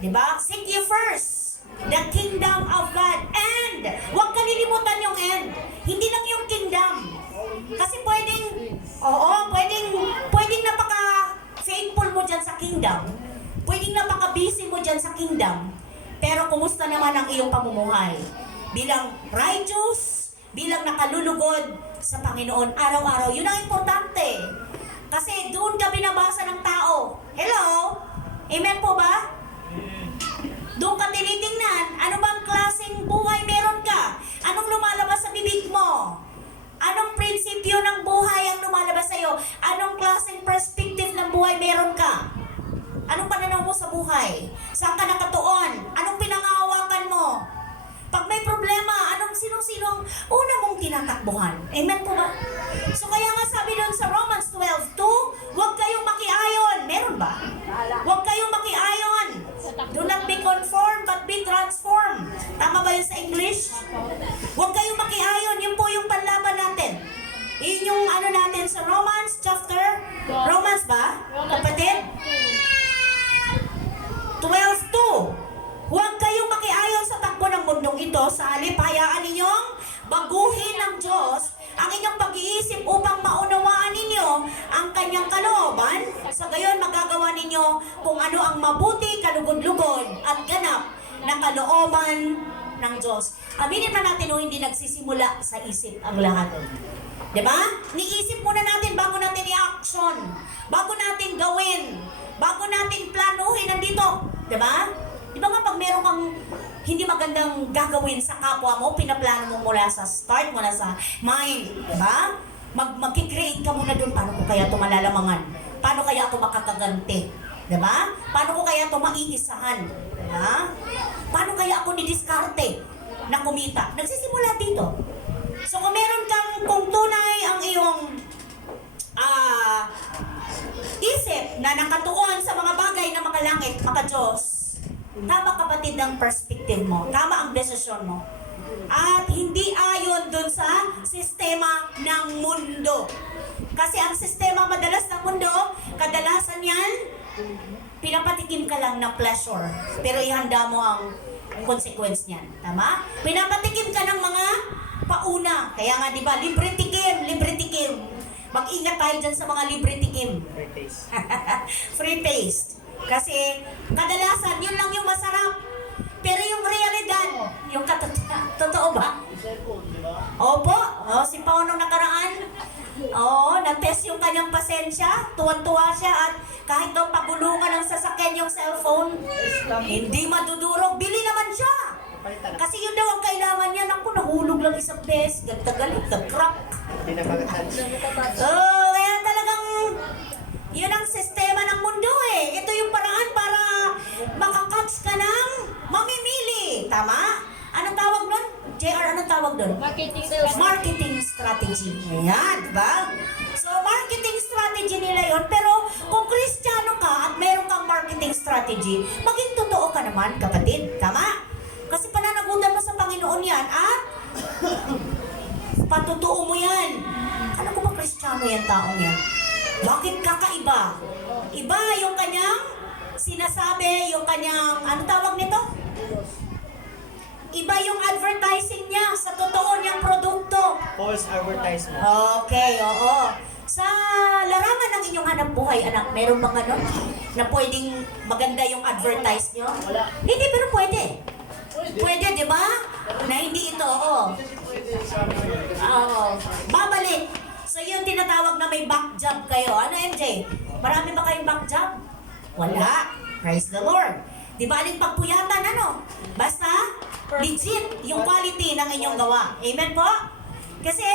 Diba? Seek ye first the kingdom of God. And, huwag kalilimutan yung end. Hindi lang yung kingdom. Kasi pwedeng napaka-faithful mo dyan sa kingdom. Pwedeng napaka-busy mo dyan sa kingdom. Pero kumusta naman ang iyong pamumuhay? Bilang righteous, bilang nakalulugod sa Panginoon araw-araw. Yun ang importante. Kasi doon ka binabasa ng tao. Hello? Amen po ba? Doon ka tinitingnan, ano bang klaseng buhay meron ka? Anong lumalabas sa bibig mo? Anong prinsipyo ng buhay ang lumalabas sa iyo? Anong klaseng perspective ng buhay meron ka? Anong pananaw mo sa buhay? Saan ka nakatuon? Anong pinangahawakan mo? Pag may problema, anong sinong-sinong una mong tinatakbuhan? Amen po ba? So kaya nga sabi doon sa Romans 12:2, huwag kayong makiayon. Meron ba? Huwag kayong makiayon. Do not be conformed, but be transformed. Tama ba yun sa English? Huwag kayong makiayon. Yun po yung panlaban natin. Yun yung ano natin sa Romans chapter. Romans ba? Kapatid? 12:2. Huwag kayong makiayon sa takbo ng mundong ito, sa halip hayaan ninyong baguhin ng Diyos ang inyong pag-iisip upang maunawaan ninyo ang kanyang kalooban. Sa gayon magagawa ninyo kung ano ang mabuti, kalugod-lugod at ganap na kalooban ng Diyos. Aminin man natin o hindi nagsisimula sa isip ang lahat. Diba? Niisip muna natin bago natin i-action, bago natin gawin, bago natin planuhin nandito. Diba? Di ba nga pag meron kang hindi magandang gagawin sa kapwa mo, pinaplano mo mula sa start, mula sa mind. Di ba? Mag-create ka muna doon, paano ko kaya ito malalamangan? Paano kaya ito makakaganti? Di ba? Paano ko kaya ito maiisahan? Di ba? Paano kaya ako nidiskarte na kumita? Nagsisimula dito. So kung tunay ang iyong isip na nakatuon sa mga bagay na makalangit, maka-Diyos, tama kapatid ang perspective mo, tama ang desisyon mo. At hindi ayon dun sa sistema ng mundo. Kasi ang sistema madalas ng mundo, kadalasan yan, pinapatikim ka lang ng pleasure. Pero ihanda mo ang consequence niyan. Tama? Pinapatikim ka ng mga pauna. Kaya nga, di ba, libre tikim, libre tikim. Mag-ingat tayo dyan sa mga libre tikim. Free taste. Kasi, kadalasan, yun lang yung masarap. Pero yung realidad, yung totoo ba? Cellphone, di ba? Opo, si Pao nung nakaraan, na-test yung kanyang pasensya, tuwan-tuwa siya at kahit daw pagulungan ng sasakyan yung cellphone, hindi madudurog, bili naman siya. Kasi yun daw ang kailangan niya. Naku, nahulog lang isang beses, gagtagal, nag-crack. Hindi na magatan. Kaya talagang, yun ang sistema ng mundo eh. Ito yung paraan para makakatch ka ng mamimili. Tama? Anong tawag nun? JR, anong tawag nun? Marketing strategy. Marketing strategy. Ayan, diba? So, marketing strategy nila yon. Pero, kung Kristiyano ka at meron kang marketing strategy, maging totoo ka naman, kapatid. Tama? Kasi pananagutan mo sa Panginoon yan at patutuo mo yan. Ano ko ba Kristiyano yan taong yan? Bakit kakaiba? Iba yung kanyang sinasabi, yung kanyang, ano tawag nito? Iba yung advertising niya sa totoo niyang produkto. False advertisement. Okay, oo. Sa larangan ng inyong hanap buhay, anak, meron bang ano na pwedeng maganda yung advertise niyo? Wala. Hindi, pero pwede. Pwede. Pwede, di ba? Na hindi ito, oo. Kasi pwede sa amin. Oo. Babalik. So yung tinatawag na may back job kayo. Ano, MJ? Marami ba kayong back job? Wala. Praise the Lord. Di ba aling pagpuyatan, ano? Basta, legit yung quality ng inyong gawa. Amen po? Kasi,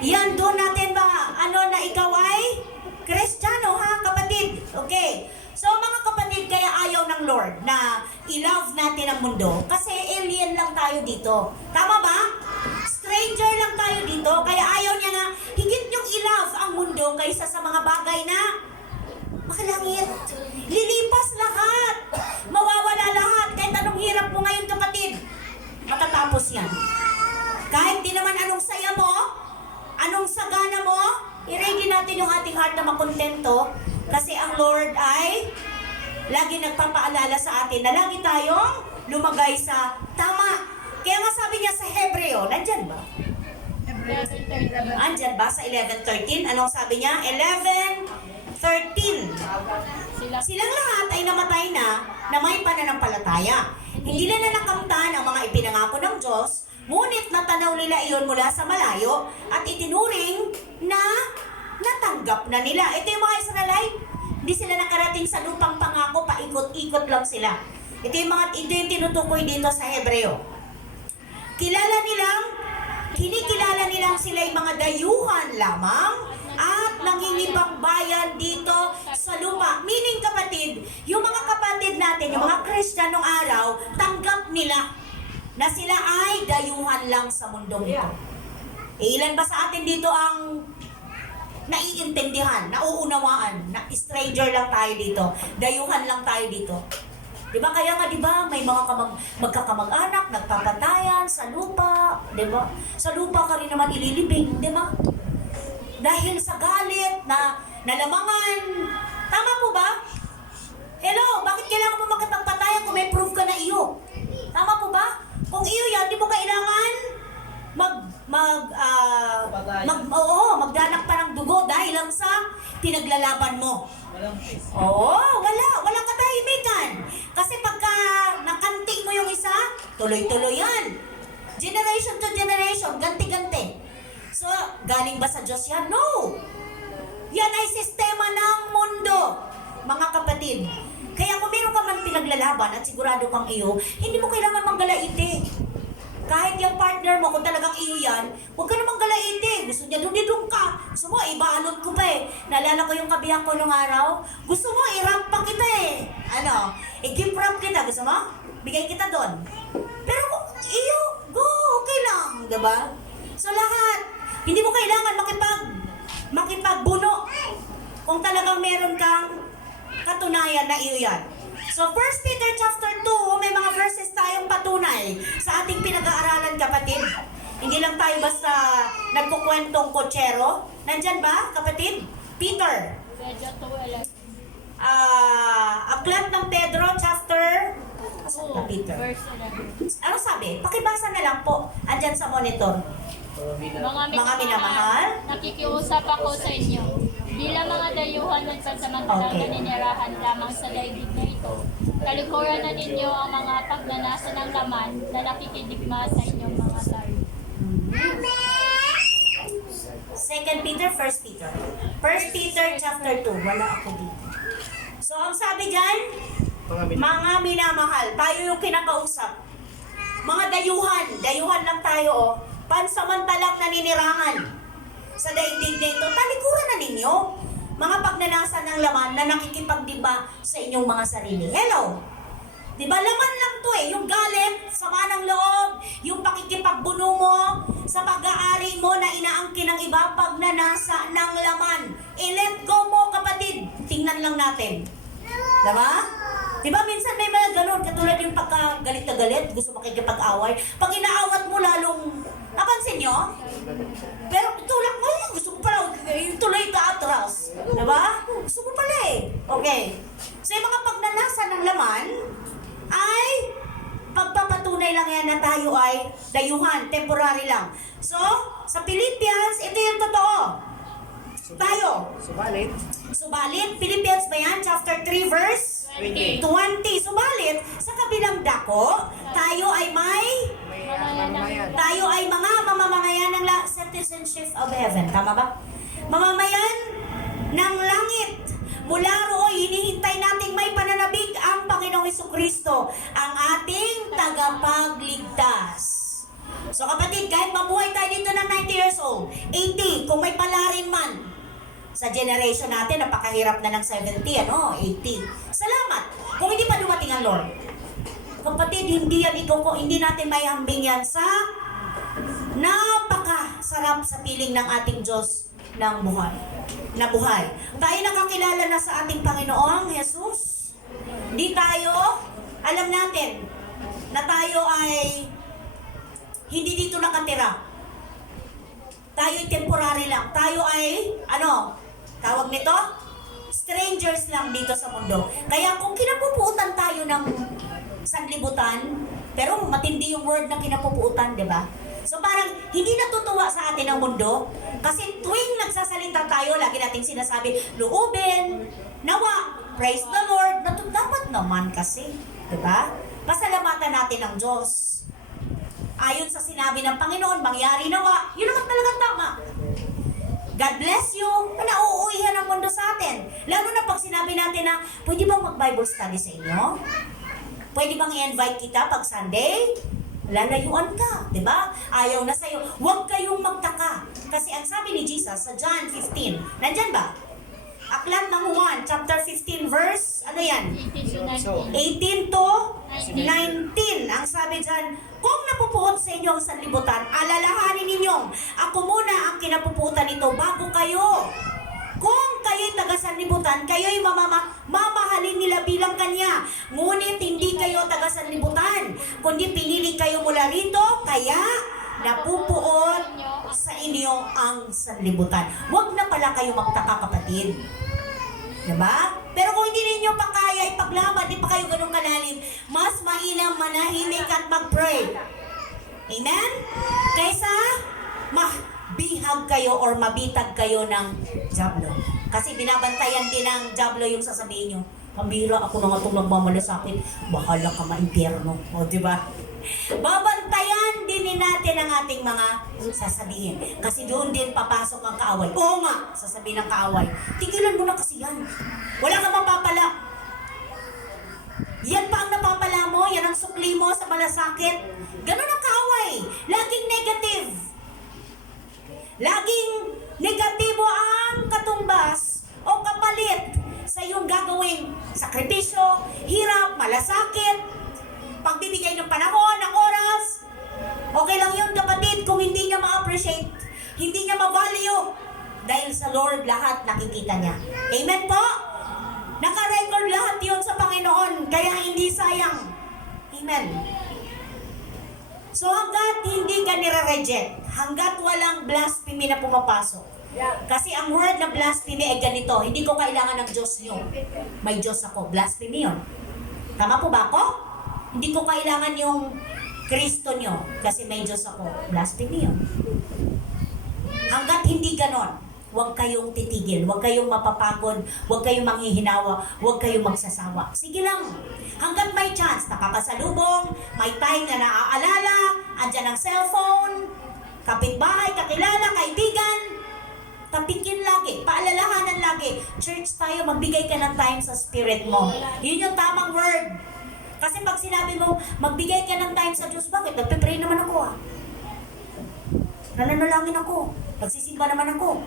yan doon natin ba, ano na ikaw ay Kristiyano, ha, kapatid? Okay. So, mga kapatid, kaya ayaw ng Lord na i-love natin ang mundo. Kasi alien lang tayo dito. Tama ba? Stranger lang tayo dito. Kaya ayaw niya na higit yung i-love ang mundo kaysa sa mga bagay na makalangit. Lilipas lahat. Mawawala lahat. Kahit anong hirap mo ngayon, kapatid, matatapos yan. Kahit di naman anong saya mo, anong sagana mo, i-ready natin yung ating heart na makontento. Kasi ang Lord ay lagi nagpapaalala sa atin na lagi tayong lumagay sa tama. Kaya nga sabi niya sa Hebreo, nandyan ba? Andyan ba sa 11:13? Anong sabi niya? 11:13. Silang lahat ay namatay na may pananampalataya. Hindi nila nakamtan ang mga ipinangako ng Diyos, ngunit natanaw nila iyon mula sa malayo at itinuring na natanggap na nila. Ito yung mga Israelite, hindi sila nakarating sa lupang pangako, paikot-ikot lang sila. Ito yung tinutukoy dito sa Hebreo. Kinikilala nilang sila'y mga dayuhan lamang at nangingibang bayan dito sa lupa. Meaning, kapatid, yung mga kapatid natin, yung mga Kristiyanong araw, tanggap nila na sila ay dayuhan lang sa mundong ito. Ilan ba sa atin dito ang naiintindihan, nauunawaan, na stranger lang tayo dito, dayuhan lang tayo dito? Diba kaya nga, diba, may mga magkakamag-anak, nagpapatayan sa lupa, diba? Sa lupa ka rin naman ililibing, diba? Dahil sa galit na nalamangan. Tama po ba? Hello, bakit kailangan mo magkapagpatayan kung may proof ka na iyo? Tama po ba? Kung iyo yan, di mo kailangan magdanak pa ng dugo dahil lang sa pinaglalaban mo. Walang katahimikan. Kasi pagka nakanting mo yung isa, tuloy-tuloy yan. Generation to generation, ganti-ganti. So, galing ba sa Diyos yan? No! Yan ay sistema ng mundo, mga kapatid. Kaya kung meron ka man pinaglalaban at sigurado kang iyo, hindi mo kailangan manggalaiti. Kahit yung partner mo, kung talagang iyo yan, huwag ka namang galaiti. Gusto niya doon ka. Gusto mo, ibalot ko pa eh. Naalala ko yung kabiyak ko nung araw. Gusto mo, i-wrap pa kita eh. I-gift wrap kita. Gusto mo? Bigay kita doon. Pero kung iyo, go, okay lang. Diba? So lahat, hindi mo kailangan makipagbuno kung talagang meron kang katunayan na iyo yan. So 1 Peter chapter 2, may mga verses tayong patunay sa ating pinag-aaralan, kapatid. Hindi lang tayo basta nagkukwentong kotsero. Nandyan ba, kapatid? Peter. Medyo 2:11. Aklat ng Pedro chapter Peter. Verse 11. Ano sabi? Pakibasa na lang po. Andyan sa monitor. Mga minamahal, nakikiusap ako sa inyo. Bilang mga dayuhan ng pansamantalang Okay. naninirahan lamang sa daigdig na ito, talikuran na ninyo ang mga pagnanasa ng laman na nakikidigma sa inyong mga sarili. 2 Peter, 1 Peter. 1 Peter chapter 2. Wala ako dito. So, ang sabi dyan, mga minamahal, tayo yung kinakausap. Mga dayuhan lang tayo, oh. Pansamantalang naninirahan sa daigdig na ito, talikuran na ninyo mga pagnanasa ng laman na nakikipagdiba sa inyong mga sarili. Hello? Diba laman lang to eh, yung galit, sama ng loob, yung pakikipagbuno mo sa pag-aari mo na inaangkin ng iba, pagnanasa ng laman. I-let go mo, kapatid. Tingnan lang natin. Diba? Diba minsan may mga ganun, katulad yung pagkagalit na galit, gusto makikipag-away. Pag inaawat mo lalong, napansin nyo? Pero tulak mo, gusto mo pala, tuloy ka atras. Diba? Gusto mo pala eh. Okay. So yung mga pagnanasa ng laman, ay pagpapatunay lang yan na tayo ay dayuhan, temporary lang. So, sa Philippians, ito yung totoo. Tayo. Subalit, Philippians ba yan? Chapter 3, verse 20. 20. Subalit, sa kabilang dako, tayo ay mga mamamayan ng citizenship of heaven. Tama ba? Mamamayan ng langit. Mula roon, hinihintay nating may pananabik ang Panginoong Jesucristo, ang ating tagapagligtas. So kapatid, kahit mabuhay tayo dito ng 90 years old, 80, kung may palarin man, sa generation natin, napakahirap na ng 70, 80. Salamat! Kung hindi pa dumating ang Lord. Kapatid, hindi natin may hambing yan sa napakasarap sa piling ng ating Diyos ng buhay. Na buhay. Tayo nakakilala na sa ating Panginoong Jesus. Di tayo, alam natin, na tayo ay hindi dito nakatira. Tayo ay temporary lang. Tayo ay, tawag nito? Strangers lang dito sa mundo. Kaya kung kinapupuutan tayo ng sanlibutan, pero matindi yung word na kinapupuutan, di ba? So parang hindi natutuwa sa atin ang mundo kasi tuwing nagsasalita tayo, lagi nating sinasabi, loobin, nawa, praise the Lord, dapat naman kasi, di ba? Pasalamatan natin ang Diyos. Ayon sa sinabi ng Panginoon, mangyari nawa, yun naman talaga tama. God bless you, nauuwihan ang mundo sa atin. Lalo na pag sinabi natin na, pwede bang mag-Bible study sa inyo? Pwede bang i-invite kita pag Sunday? Lalayuan ka, di ba? Ayaw na sa'yo. Huwag kayong magtaka. Kasi ang sabi ni Jesus sa John 15, nandyan ba? Aklat ng Juan, chapter 15, verse, ano yan? 18 to 19. Ang sabi dyan, kung napupuot sa inyo ang sanlibutan, alalahanin ninyong, ako muna ang kinapuputan nito bago kayo. Kung kayo'y taga-sanlibutan, kayo'y mamahalin nila bilang kanya. Ngunit hindi kayo taga-sanlibutan, kundi pinili kayo mula rito, kaya napupuot sa inyo ang sanlibutan. Huwag na pala kayo magtaka, kapatid. Diba? Pero kung hindi ninyo pa kaya ipaglaban, di pa kayo ganun kalalim, mas mainam manahimik at mag-pray. Amen? Kaysa bihag kayo or mabitag kayo ng jablo. Kasi binabantayan din ng jablo yung sasabihin nyo, pambira ako na nga itong nagmamalasakit, bahala ka ma-impyerno. O, diba? Babantayan din natin ang ating mga sasabihin. Kasi doon din papasok ang kaaway. Oo nga, sasabihin ng kaaway, tigilan mo na kasi yan. Wala kang mapapala. Yan pa ang napapala mo, yan ang sukli mo sa malasakit. Ganun ang kaaway. Laging negative. Laging negatibo ang katumbas o kapalit sa iyong gagawing sakripisyo, hirap, malasakit, pagbibigay ng panahon, ng oras. Okay lang yun, kapatid, kung hindi niya ma-appreciate Lord lahat nakikita niya. Amen po? Naka-record lahat yun sa Panginoon, kaya hindi sayang. Amen. So hanggat hindi ka nire-reject, hanggat walang blasphemy na pumapasok. Kasi ang word na blasphemy ay ganito, hindi ko kailangan ng Diyos nyo. May Diyos ako. Blasphemy yun. Tama po ba ako? Hindi ko kailangan yung Kristo nyo kasi may Diyos ako. Blasphemy yun. Hanggat hindi ganon, huwag kayong titigil, huwag kayong mapapagod, huwag kayong manghihinawa, huwag kayong magsasawa. Sige lang, hanggat may chance, nakakasalubong, may time na naaalala, andyan ang cellphone, kapitbahay, kakilala, kaibigan, tapikin lagi, paalalahanan lagi. Church tayo, magbigay ka ng time sa spirit mo. Yun yung tamang word. Kasi pag sinabi mo, magbigay ka ng time sa Diyos, bakit? Nagpe-pray naman ako nananalangin ako. Nagsisimba naman ako.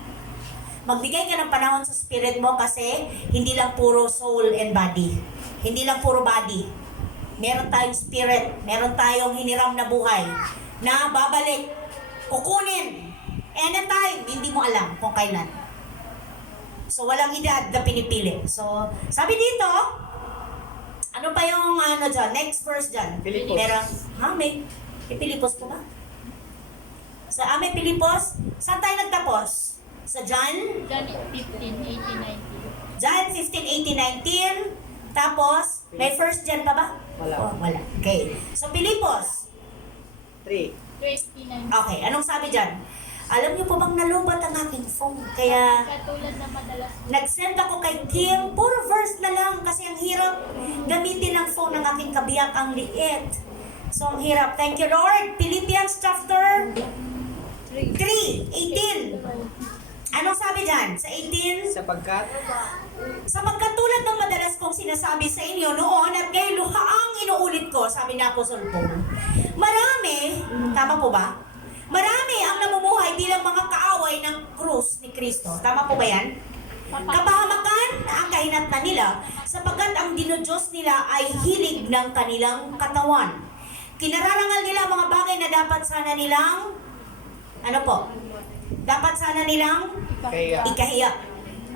Magbigay ka ng panahon sa spirit mo kasi hindi lang puro soul and body. Hindi lang puro body. Meron tayong spirit, meron tayong hiniram na buhay na babalik, kukunin. Anytime, hindi mo alam kung kailan. So, walang edad na pinipili. So, sabi dito, ano pa yung dyan? Next verse dyan. Pilipos. May Pilipos po ba? Sa may Pilipos, saan tayo nagtapos? Sa John? John 15, 18, 19. John 15, 18, 19. Tapos, may first John pa ba? Wala. Oh, wala. Okay. So, Pilipos. 3. 29. Okay, anong sabi dyan? Alam niyo po bang nalubat ang aking phone? Kaya Katulad na madalas nag-send ako kay Kim, puro verse na lang kasi ang hirap gamitin ang phone ng aking kabiyak, ang liit. So ang hirap. Thank you Lord. Philippians chapter 3:18. Anong sabi dyan? Sa 18? Sapagkat tulad ng madalas kong sinasabi sa inyo noon at ngayon luhaang inuulit ko, sabi ni Apostle Paul. Marami, tama po ba? Marami ang namumuhay bilang mga kaaway ng krus ni Kristo. Tama po ba yan? Kapahamakan ang kahinatnan nila sapagkat ang dinodiyos nila ay hilig ng kanilang katawan. Kinararangal nila mga bagay na dapat sana nilang dapat sana nilang ikahiya.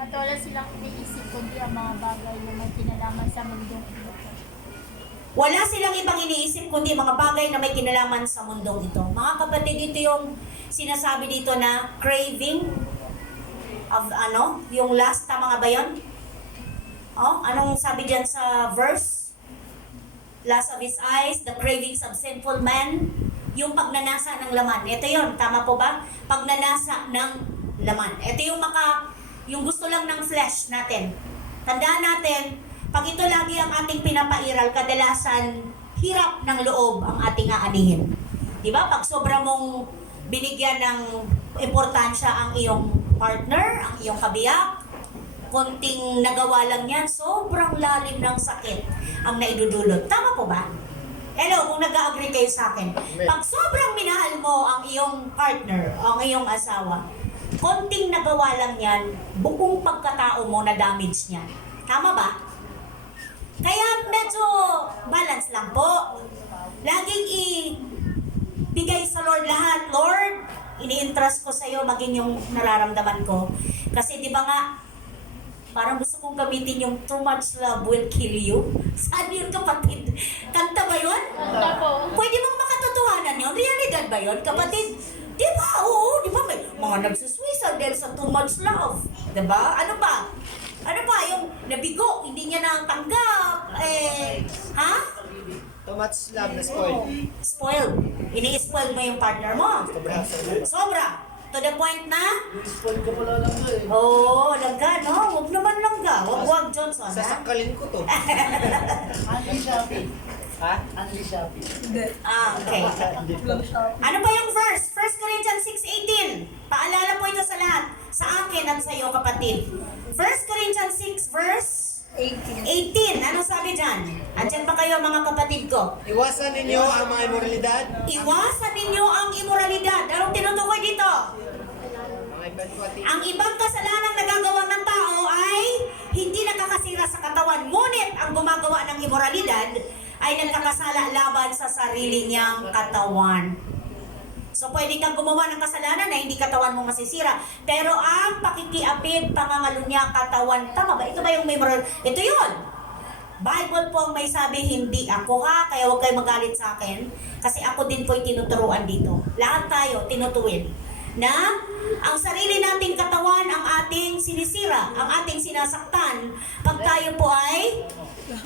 at wala silang iniisip kundi ang mga bagay na may kinalaman sa mundong ito. Wala silang ibang iniisip kundi mga bagay na may kinalaman sa mundong ito. Mga kapatid, ito yung sinasabi dito na craving of yung last na mga bayan. Anong sabi diyan sa verse? Lust of his eyes, the cravings of sinful man, yung pagnanasa ng laman. Ito yun, tama po ba? Pagnanasa ng laman. Ito yung gusto lang ng flesh natin. Tandaan natin, pag ito lagi ang ating pinapairal, kadalasan hirap ng loob ang ating aanihin. Di ba? Pag sobra mong binigyan ng importansya ang iyong partner, ang iyong kabiyak, konting nagawa lang yan, sobrang lalim ng sakit ang naidudulot. Tama po ba? Hello, kung nag-agree kayo sa akin. Pag sobrang minahal mo ang iyong partner, ang iyong asawa, konting nagawa lang yan, buong pagkatao mo na damage niyan. Tama ba? Kaya medyo balance lang po. Laging ibigay sa Lord lahat. Lord, ini-entrust ko sa iyo maging yung nararamdaman ko. Kasi di ba nga, parang gusto kong gamitin yung too much love will kill you. Saan yun kapatid? Kanta ba yun? Kanta po. Pwede mong makatotohanan yun? Realidad ba yun kapatid? Di ba? Oo, di ba? May mga nagsuswisa dahil sa too much love. Di ba? Ano ba? Ano ba? Yung nabigo, hindi niya natanggap. Ha? Too much love na spoil. Spoiled. Ini-spoil mo yung partner mo. Sobra. To the point na? Spoil ka pala lang eh. Oo, langga, no? Huwag naman langga. Huwag Johnson, ha? Sasakalin ko to. Anli Shopee. Ha? Anli Shopee. Okay. Ano pa yung verse? 1 Corinthians 6:18. Paalala po ito sa lahat. Sa akin at sa iyo, kapatid. 1 Corinthians 6 verse 18. Ano sabi dyan? Andyan pa kayo, mga kapatid ko. Iwasan ninyo ang mga imoralidad. Iwasan ninyo ang imoralidad. Anong tinutukoy dito? Mga ibang Ang ibang kasalanang nagagawa ng tao ay hindi nakakasira sa katawan. Ngunit ang gumagawa ng imoralidad ay nagkakasala laban sa sarili niyang katawan. So, pwede kang gumawa ng kasalanan na hindi katawan mo masisira. Pero ang pakikiapid, pangangalunya, katawan, tama ba? Ito ba yung memorial? Ito yun. Bible po ang may sabi, hindi ako ha, kaya huwag kayo magalit sa akin. Kasi ako din po'y tinuturuan dito. Lahat tayo tinutuwin. Na ang sarili nating katawan ang ating sinisira, ang ating sinasaktan. Pag tayo po ay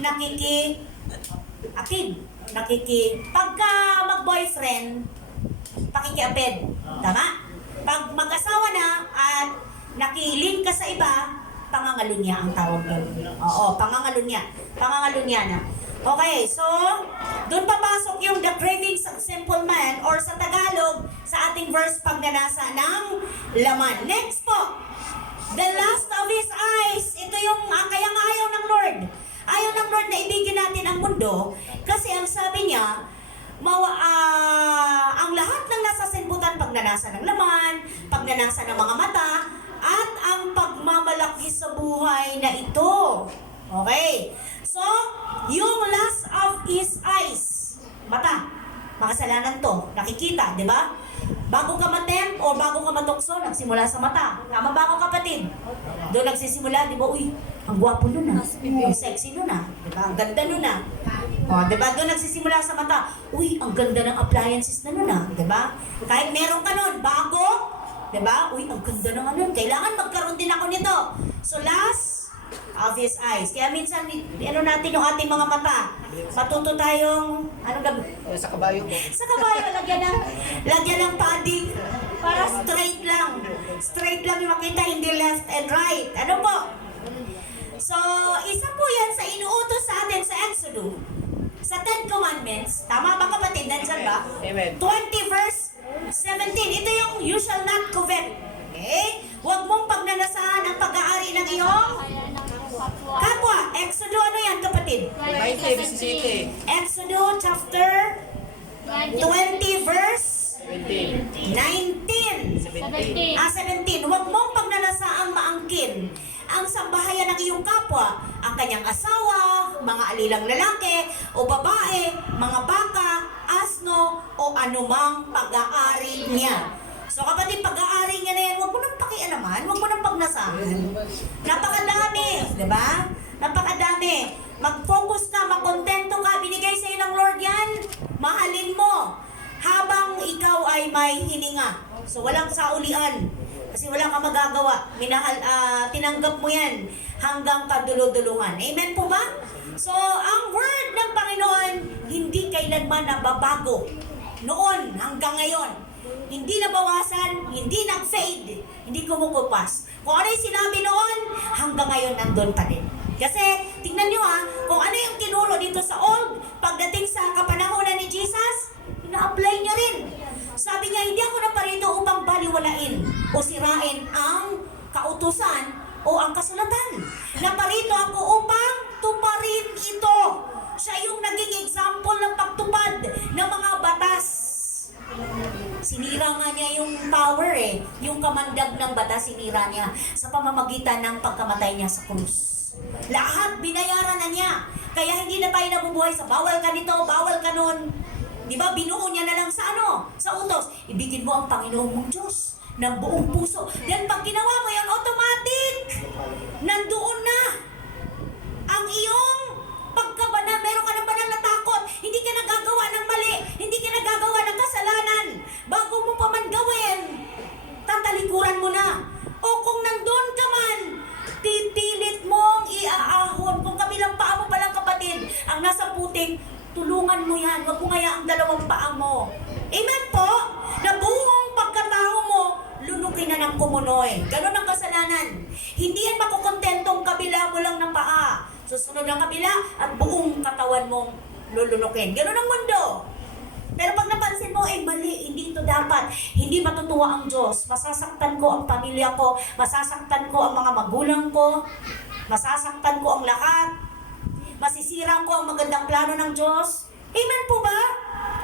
nakikiapid. Pagka mag-boyfriend, pakikiapid. Tama? Pag mag-asawa na at nakilink ka sa iba, pangangalunya ang tawag doon. Oo, pangangalunya. Pangangalunya na. Okay, so, doon papasok yung the cravings of simple man or sa Tagalog, sa ating verse pagnanasa ng laman. Next po, the lust of his eyes. Ito yung, kaya nga ayaw ng Lord. Ayaw ng Lord na ibigin natin ang mundo kasi ang sabi niya, ang lahat ng nasa sanlibutan, pagnanasa ng laman, pagnanasa ng mga mata, at ang pagmamalaki sa buhay na ito. Okay? So, yung lust of his eyes, mata, makasalanan to, nakikita, di ba? Bago ka matempt o bago ka matukso, nagsimula sa mata. Tama ba ako, kapatid? Doon nagsisimula, di ba? Uy, ang gwapo nun ah. Ang sexy nun ah. Di ba? Ang ganda nun ah. O, di ba? Doon nagsisimula sa mata. Uy, ang ganda ng appliances na nun ah. Di ba? Kahit meron ka nun, bago, di ba? Uy, ang ganda ng ano. Kailangan magkaroon din ako nito. So, last of his eyes. Kaya minsan, ano natin yung ating mga mata. Matuto tayong, ano gabi? Sa kabayo po. Sa kabayo, lagyan ng padding para straight lang. Straight lang yung makita, hindi left and right. Ano po? So, isa po yan sa inuutos sa atin sa Exodus. Sa 10 Commandments. Tama ba kapatid? Nandiyan ba? Amen. 20 verse 17. Ito yung you shall not covet. Okay? Huwag mong pagnanasahan ang pag-aari ng iyong Kaya ng kapwa. kapwa. Exodus, ano yan kapatid? 20:17. Exodus chapter 20 verse 17. 19. 17. 17. Huwag mong pagnanasaang maangkin ang sambahayan ng iyong kapwa, ang kanyang asawa, mga alilang lalaki o babae, mga baka, asno o anumang pag-aari niya. So kapatid, pag-aari niya na yan, huwag mo nang pakialaman, huwag mo nang pagnasahan. Napakadami, di ba? Napakadami. Mag-focus ka, magkontento ka, binigay sa'yo ng Lord yan. Mahalin mo habang ikaw ay may hininga. So walang saulian. Kasi wala kang magagawa. Tinanggap mo yan hanggang kaduluduluhan. Amen po ba? So, ang word ng Panginoon, hindi kailanman nababago. Noon hanggang ngayon. Hindi nabawasan, hindi nag-fade, hindi kumukupas. Kung ano yung sinabi noon, hanggang ngayon nandun pa din. Kasi, tingnan nyo kung ano yung tinuro dito sa old, pagdating sa kapanahonan ni Jesus, ina-apply niya rin. Sabi niya, hindi ako naparito upang baliwalain o sirain ang kautusan o ang kasulatan. Naparito ako upang tuparin ito. Siya yung naging example ng pagtupad ng mga batas. Sinira nga niya yung power yung kamandag ng batas, sinira niya sa pamamagitan ng pagkamatay niya sa krus. Lahat binayaran na niya. Kaya hindi na tayo nabubuhay sa bawal ka nito, bawal ka nun. Di ba, binuo niya na lang sa sa utos. Ibigin mo ang Panginoon mong Diyos ng buong puso. Then pag ginawa mo yan, automatic, nandoon na ang iyong pagkabana. Meron ka ng banal na takot. Hindi ka nagagawa ng mali. Hindi ka nagagawa ng kasalanan. Bago mo pa man gawin, tatalikuran mo na. O kung nandun ka man, titilit mong iaahon. Kung kabilang paa mo palang kapatid, ang nasa putik, tulungan mo yan. Huwag mo ngaya ang dalawang paa mo. Amen po? Na buong pagkatao mo, lunukin na ng kumunoy. Ganon ang kasalanan. Hindi yan makukontentong kabila mo lang ng paa. Susunod ang kabila at buong katawan mong lulunukin. Ganon ang mundo. Pero pag napansin mo, mali, hindi ito dapat. Hindi matutuwa ang Diyos. Masasaktan ko ang pamilya ko. Masasaktan ko ang mga magulang ko. Masasaktan ko ang lahat. Masisira ko ang magandang plano ng Diyos. Amen po ba?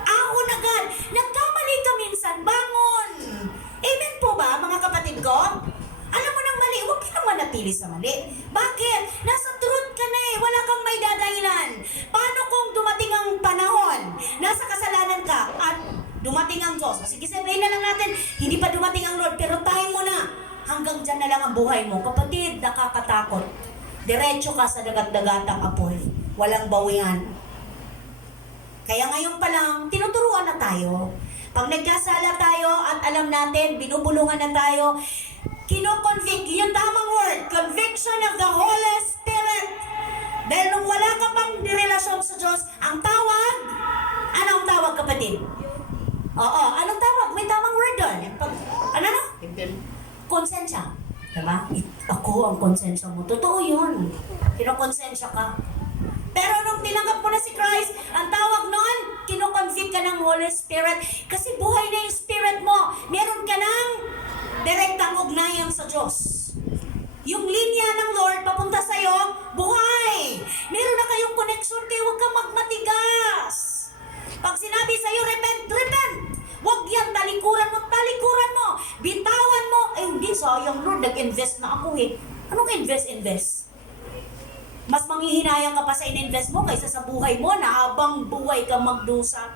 Ahon agad. Nagkamali ka minsan, bangon. Amen po ba, mga kapatid ko? Alam mo nang mali, huwag ka nang manatili sa mali. Bakit? Nasa truth ka na wala kang may dadahilan. Paano kung dumating ang panahon, nasa kasalanan ka, at dumating dumating ang Diyos. O sige, sabihin na lang natin, hindi pa dumating ang Lord, pero tayo muna. Hanggang dyan na lang ang buhay mo. Kapatid, nakakatakot. Diretso ka sa dagat-dagatang apoy. Walang bawian. Kaya ngayon pa lang, tinuturuan na tayo. Pag nagkasala tayo at alam natin, binubulungan na tayo, kino-convict, yung tamang word, conviction of the Holy Spirit. Dahil nung wala ka pang relasyon sa Diyos, ang tawag, anong tawag kapatid? Oo, anong tawag? May tamang word doon. Ano na? Konsensya. Diba? Ako ang konsensya mo. Totoo yun. Kinokonsensya ka. Pero nung tinanggap mo na si Christ, ang tawag nun, kinoconvict ka ng Holy Spirit. Kasi buhay na yung Spirit mo. Meron ka ng direktang ugnayan sa Diyos. Yung linya ng Lord papunta sa'yo, buhay. Meron na kayong connection kayo, huwag kang magmatigas. Pag sinabi sa'yo, repent, repent. Huwag yan, talikuran mo. Bitawan mo. Eh hindi, sayang Lord, nag-invest na ako eh. Anong invest? Mas manghihinayang ka pa sa in-invest mo kaysa sa buhay mo na habang buhay ka magdusa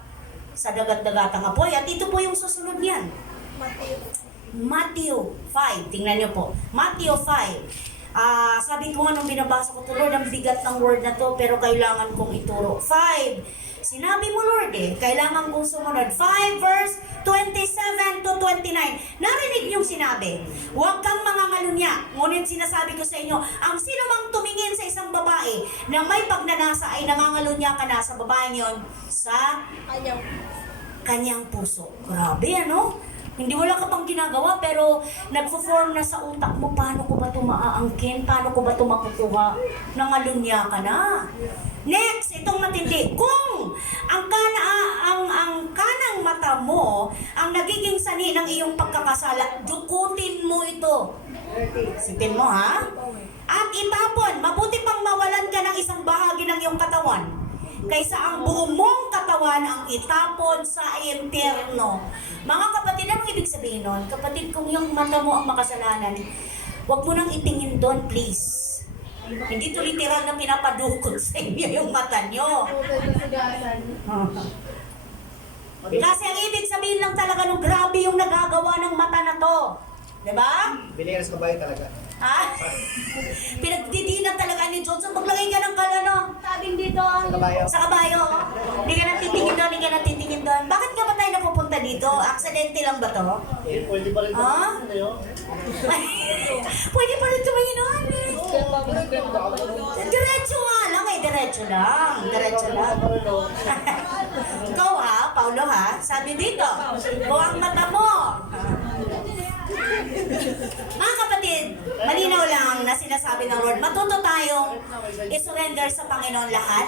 sa dagat-dagatang apoy. At ito po yung susunod niyan. Matthew 5. Tingnan niyo po. Matthew 5. Sabi ko nga nung binabasa ko ito, Lord, ang bigat ng word na to, pero kailangan kong ituro. 5. Sinabi mo, Lord kailangan kong sumunod. 5 verse 27 to 29. Narinig niyong sinabi, huwag kang mangangalunya. Ngunit sinasabi ko sa inyo, ang sino mang tumingin sa isang babae na may pagnanasa ay nangangalunya ka na sa babae niyon sa kanyang puso. Grabe, ano? Hindi wala ka pang ginagawa, pero nagpo-form na sa utak mo, paano ko ba ito maaangkin? Paano ko ba ito makukuha? Nangalunya ka na. Next, itong matindi. Kung ang kanang mata mo ang nagiging sani ng iyong pagkakasala, dukutin mo ito. Sipin mo, ha? At itapon, mabuti pang mawalan ka ng isang bahagi ng iyong katawan kaysa ang buong mong katawan ang itapon sa impyerno. Mga kapatid, anong ibig sabihin nun? Kapatid, kung yung mata mo ang makasalanan, huwag mo nang itingin doon, please. Hindi to literal na pinapadukot sa inyo yung mata nyo. Kasi ang ibig sabihin lang talaga nung grabe yung nagagawa ng mata na to. Diba? Binigyan sa kabayo talaga. Ha? Pinagdidinan talaga ni Johnson. Maglagay ka ng tabing dito. Sa kabayo. Hindi ka natitingin doon. Bakit ka ba tayo napupunta dito? Aksidente lang ba to? Pwede pa rin Pwede pa rin tumingin doon. Diretso nga lang Diretso lang. Ikaw ha, Paulo ha, sabi dito, buwang mata mo. Mga kapatid, malinaw lang na sinasabi ng Lord, matuto tayong isurrender sa Panginoon lahat.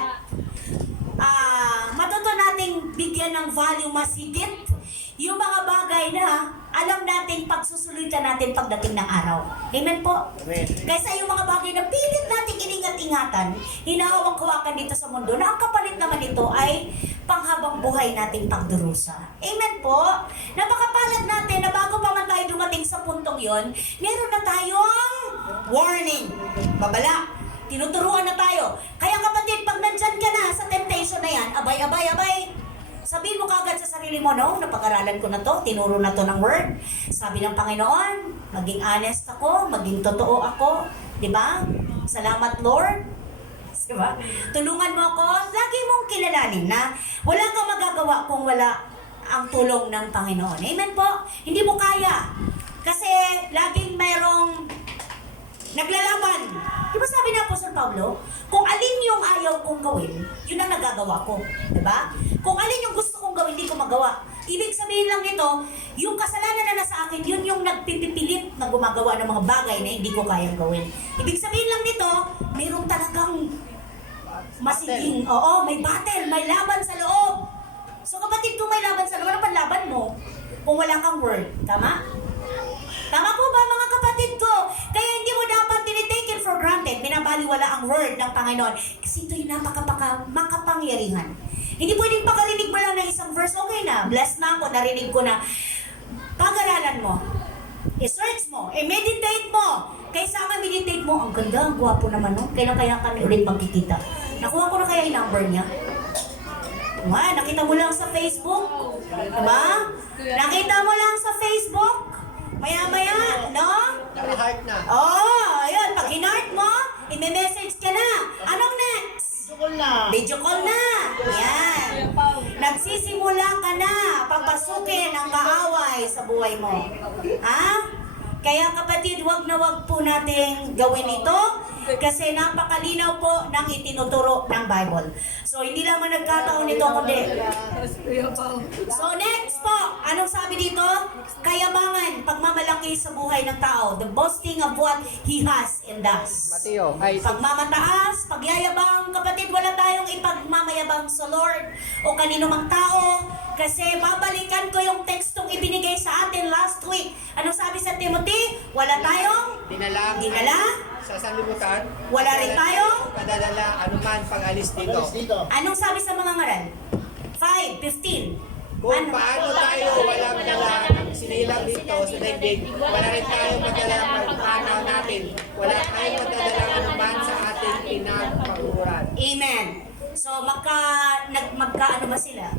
Matuto nating bigyan ng value mas higit yung mga bagay na alam nating pagsusulitan natin pagdating ng araw. Amen po? Amen. Kaysa yung mga bagay na pilit nating iningat-ingatan, hinahawak-hawakan dito sa mundo, na ang kapalit naman ito ay panghabang buhay nating pagdurusa. Amen po? Napakapalad natin na bago pa man tayo dumating sa puntong yon, meron na tayong warning. Babala. Tinuturuan na tayo. Kaya kapatid, pag nandyan ka na sa temptation na yan, abay. Sabihin mo kagad sa sarili mo, no? Napag-aralan ko na to, tinuro na to ng word. Sabi ng Panginoon, maging honest ako, maging totoo ako. Diba? Salamat, Lord. Diba? Tulungan mo ako. Lagi mong kilalanin na wala kang magagawa kung wala ang tulong ng Panginoon. Amen po? Hindi mo kaya. Kasi laging mayroong naglalaban. Di ba sabi na Apostol Pablo, kung alin yung ayaw kong gawin, yun ang nagagawa ko. Diba? Kung alin yung gusto kong gawin, hindi ko magawa. Ibig sabihin lang nito, yung kasalanan na nasa akin, yun yung nagpipipilit na gumagawa ng mga bagay na hindi ko kayang gawin. Ibig sabihin lang nito, mayroong talagang masiging, may battle, may laban sa loob. So kapatid, kung may laban sa loob, ano panlaban mo? Kung wala kang word, tama? Tama po ba mga kapatid ko? Kaya hindi mo dapat tinitake it for granted, binabaliwala ang word ng Panginoon. Kasi ito'y makapangyarihan. Hindi pwedeng pakarinig mo lang ng isang verse, okay na, blessed na ako, narinig ko na. Pag-aralan mo, i-search mo, i-meditate mo. Kaysa meditate mo, ang ganda, ang gwapo naman, no? Kailan kaya kami ulit magkikita? Nakuha ko na kaya yung number niya? Nakita mo lang sa Facebook? Diba? Nakita mo lang sa Facebook? Maya-maya, no? Naka-heart na. Ayun. Pag hinart mo, i-message ka na. Anong next? Sukol na. Video call na. Yan. Nagsisimula ka na papasukin ang kaaway sa buhay mo. Ha? Kaya kapatid, wag na wag po nating gawin ito kasi napakalinaw po ng itinuturo ng Bible. So, hindi lamang nagkataon ito kundi. So, next po, anong sabi dito? Kayabangan, pagmamalaki sa buhay ng tao. The boasting of what he has and does. Mateo, ay Pagmamataas, pagyayabang, kapatid, wala tayong ipagmamayabang sa Lord o kanino mang tao. Kasi babalikan ko yung tekstong ibinigay sa atin last week. Anong sabi sa Timothy? Wala tayong dinala. sa sanlibutan. Wala rin tayong Padadala anuman pag-alis dito. Alis dito. Anong sabi sa mga ngaral? 5:15. Kung paano tayo walang dala ng sinilang dito sa daigdig, wala rin tayong madala ng pagpanaw natin. Wala tayong madala anuman sa ating pinagpaguran. Amen. So magka ano ba sila?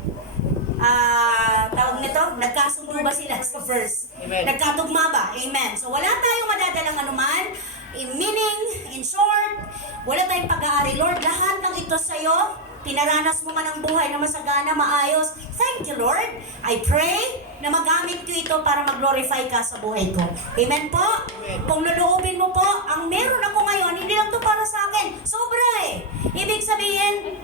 Tawag nito, nagkasundo ba sila sa verse? Amen. Nagkatugma ba? Amen. So wala tayong madadalang anuman. In meaning, in short, wala tayong pag-aari. Lord, lahat ng ito sa'yo, pinaranas mo man ang buhay na masagana, maayos. Thank you, Lord. I pray na magamit ko ito para mag-glorify ka sa buhay ko. Amen po? Amen. Kung luluubin mo po, ang meron ako ngayon, hindi lang to para sa akin. Sobra eh. Ibig sabihin,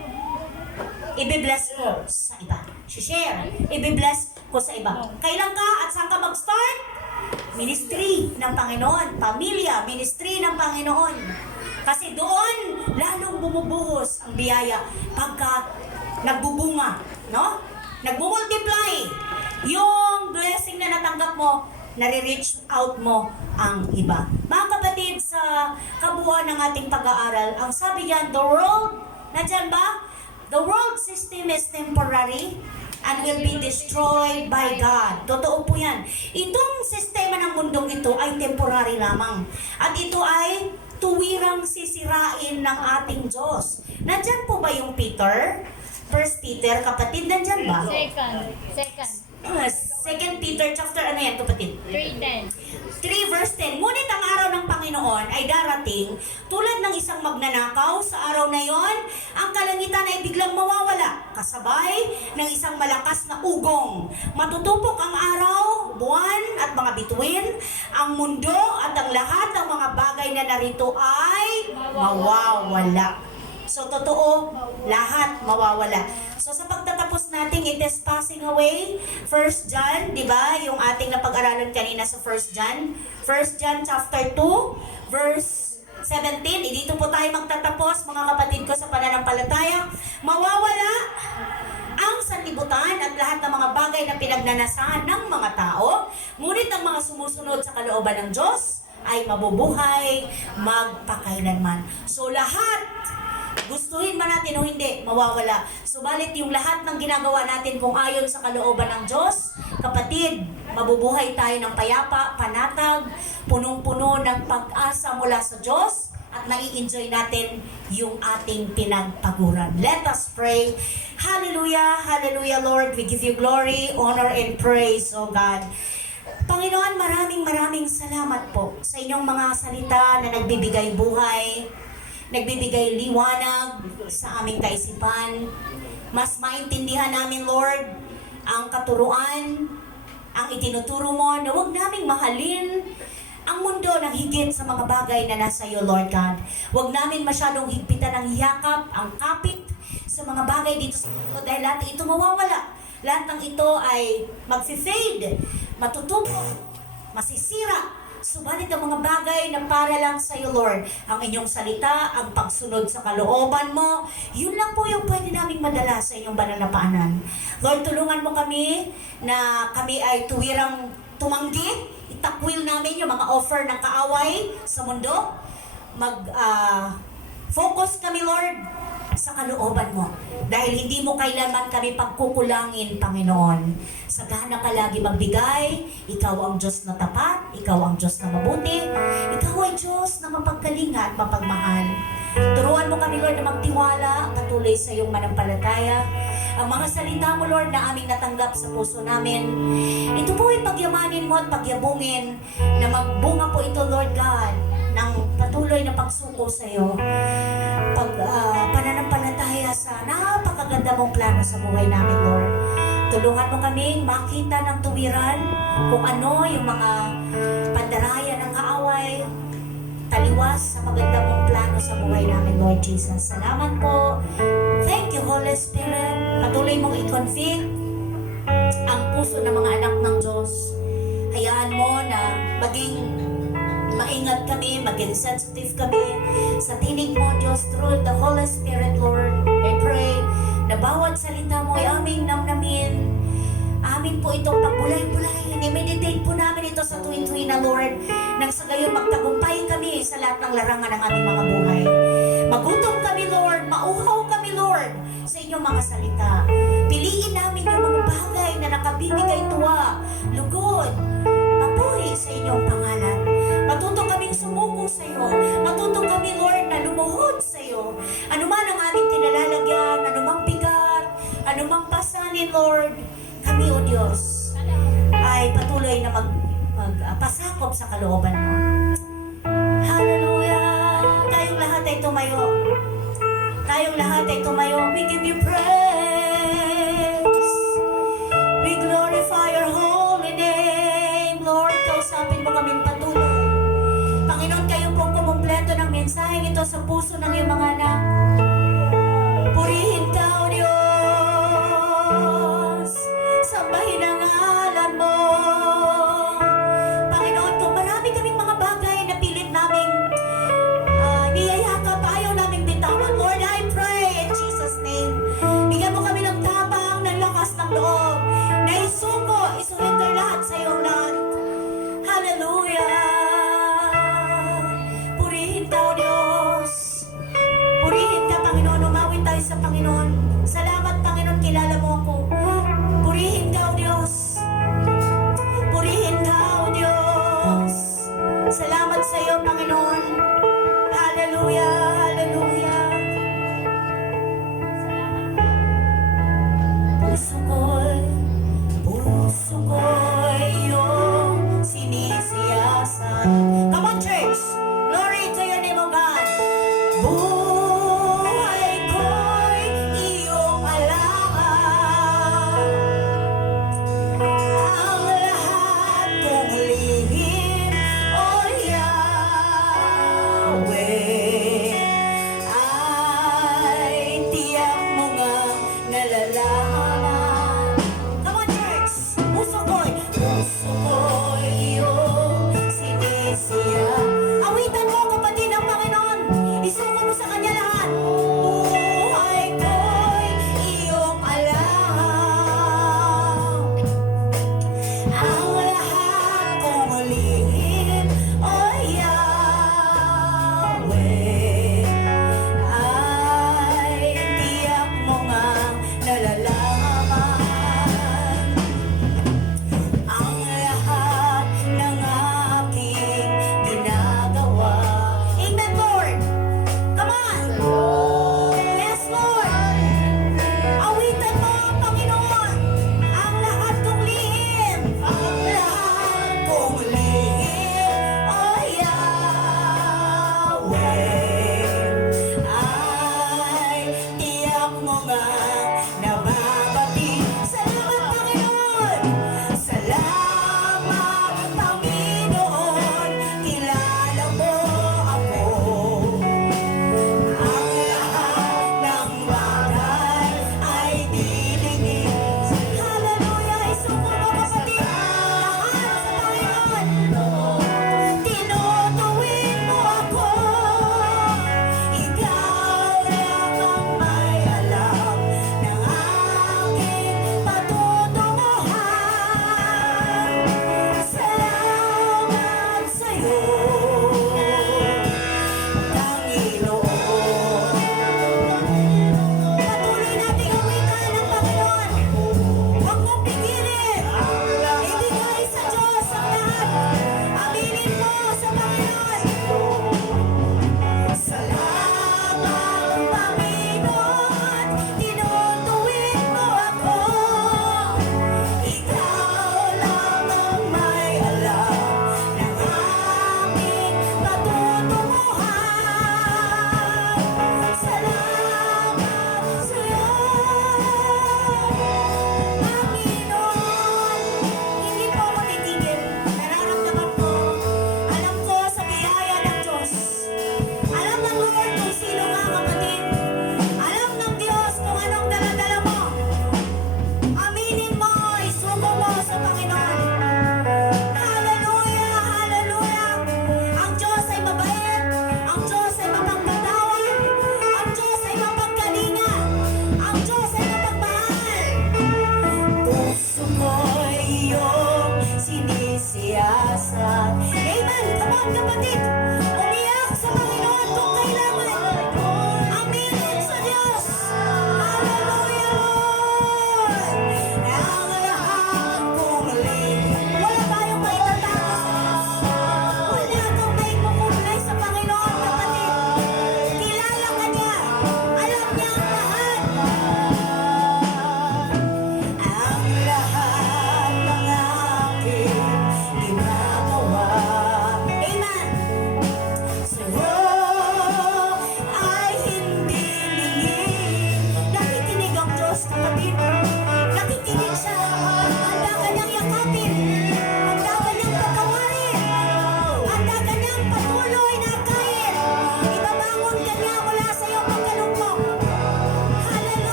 i-bless ko sa iba. Share. I-bless ko sa iba. Kailan ka at saan ka mag-start? Ministry ng Panginoon. Pamilya, ministry ng Panginoon. Kasi doon, lalong bumubuhos ang biyaya pagka nagbubunga. No? Nagmumultiply. Yung blessing na natanggap mo, nare-reach out mo ang iba. Mga kapatid, sa kabuuan ng ating pag-aaral, ang sabi diyan, the world, nandyan ba? The world system is temporary and will be destroyed by God. Totoo po yan. Itong sistema ng mundong ito ay temporary lamang. At ito ay tuwirang sisirain ng ating Diyos. Nandyan po ba yung Peter? First Peter, kapatid, nandyan ba? Second Peter chapter, ano yan, kapatid? 3:10. 3 verse 10. Ngunit ang araw ng Panginoon ay darating tulad ng isang magnanakaw. Sa araw na yon, ang kalangitan ay biglang mawawala, kasabay ng isang malakas na ugong. Matutupok ang araw, buwan at mga bituin, ang mundo at ang lahat ng mga bagay na narito ay mawawala. So, totoo, lahat mawawala. So, sa pagtatapos natin, it is passing away. 1 John, di ba? Yung ating napag-aralan kanina sa 1 John. 1 John chapter 2, verse 17. Dito po tayo magtatapos, mga kapatid ko, sa pananampalataya. Mawawala ang sanlibutan at lahat ng mga bagay na pinagnanasahan ng mga tao. Ngunit ang mga sumusunod sa kalooban ng Diyos ay mabubuhay magpakailanman. So, lahat, gustuhin man natin o hindi, mawawala. Subalit yung lahat ng ginagawa natin kung ayon sa kalooban ng Diyos, kapatid, mabubuhay tayo ng payapa, panatag, punong-puno ng pag-asa mula sa Diyos, at nai-enjoy natin yung ating pinagpaguran. Let us pray. Hallelujah, hallelujah, Lord. We give you glory, honor, and praise, O God. Panginoon, maraming salamat po sa inyong mga salita na nagbibigay buhay, nagbibigay liwanag sa aming kaisipan. Mas maintindihan namin, Lord, ang katuruan, ang itinuturo mo na huwag naming mahalin ang mundo ng higit sa mga bagay na nasa iyo, Lord God. Huwag namin masyadong higpitan ang yakap, ang kapit sa mga bagay dito sa mundo dahil lahat ito mawawala. Lahat ng ito ay mag-fade, matutupo, masisira. Subalit ang mga bagay na para lang sa iyo, Lord, ang inyong salita, ang pagsunod sa kalooban mo, yun lang po yung pwede naming madala sa inyong banal na paanan. Lord, tulungan mo kami na kami ay tuwirang tumanggi, itakwil namin yung mga offer ng kaaway sa mundo. Focus kami, Lord, sa kalooban mo. Dahil hindi mo kailanman kami pagkukulangin, Panginoon. Sagana ka lagi magbigay. Ikaw ang Diyos na tapat. Ikaw ang Diyos na mabuti. Ikaw ay Diyos na mapagkalinga at mapagmahal. Turuan mo kami, Lord, na magtiwala patuloy sa iyong manampalataya. Ang mga salita mo, Lord, na aming natanggap sa puso namin, ito po ay pagyamanin mo at pagyabungin na magbunga po ito, Lord God, ng patuloy na pagsuko sa iyo. Pananampalataya sa napakaganda mong plano sa buhay namin, Lord. Tulungan mo kaming makita ng tuwiran kung ano yung mga pandaraya ng kaaway, taliwas sa maganda mong plano sa buhay namin, Lord Jesus. Salamat po. Thank you, Holy Spirit. Patuloy mong i-convict ang puso ng mga anak ng Diyos. Hayaan mo na maging maingat kami, maging sensitive kami sa tinig mo, Diyos, through the Holy Spirit, Lord. I pray na bawat salita mo ay aming namnamin. Amin po itong pagbulay-bulayin. I-meditate po namin ito sa tuwing-tuwing na, Lord, nang sa gayon magtagumpay kami sa lahat ng larangan ng aming mga buhay. Magutom kami, Lord. Mauhaw kami, Lord, sa inyong mga salita. Piliin namin yung mga bagay na nakabibigay tuwa, lugod, papuri sa inyong pangalan. Matuto kaming sumuko sa iyo. Matuto kami, Lord, na lumuhod sa iyo. Ano man ang aming kinalalagyan, anumang bigat, anumang pasanin, Lord, kami, O Diyos, ay patuloy na magpasakop sa kalooban mo. Hallelujah! Tayong lahat ay tumayo. Tayong lahat ay tumayo. We give you praise. We glorify your holy name. Lord, kausapin mo kaming patuloy. Panginoon, kayo po kumumpleto ng mensaheng ito sa puso ng iyong mga anak. Purihin ka, O Diyos. Sambahin ang ngalan mo. Panginoon, kung marami kaming mga bagay na pilit naming niyayakap, ayaw naming bitawan, Lord, I pray in Jesus' name. Bigyan mo kami ng tapang, ng lakas ng loob, na isuko, isurrender lahat sa iyong lahat. Hallelujah! Purihin ka, O Diyos. Purihin ka, Panginoon. Umawit tayo sa Panginoon. Salamat, Panginoon, kilala mo ako. Purihin ka, O Diyos. Purihin ka, O Diyos. Salamat sa iyo, Panginoon. Hallelujah, hallelujah. Puso ko'y iyong sinisiyasan. Come on, church. Glory to your name, O God. Buhay ko'y iyong alangan.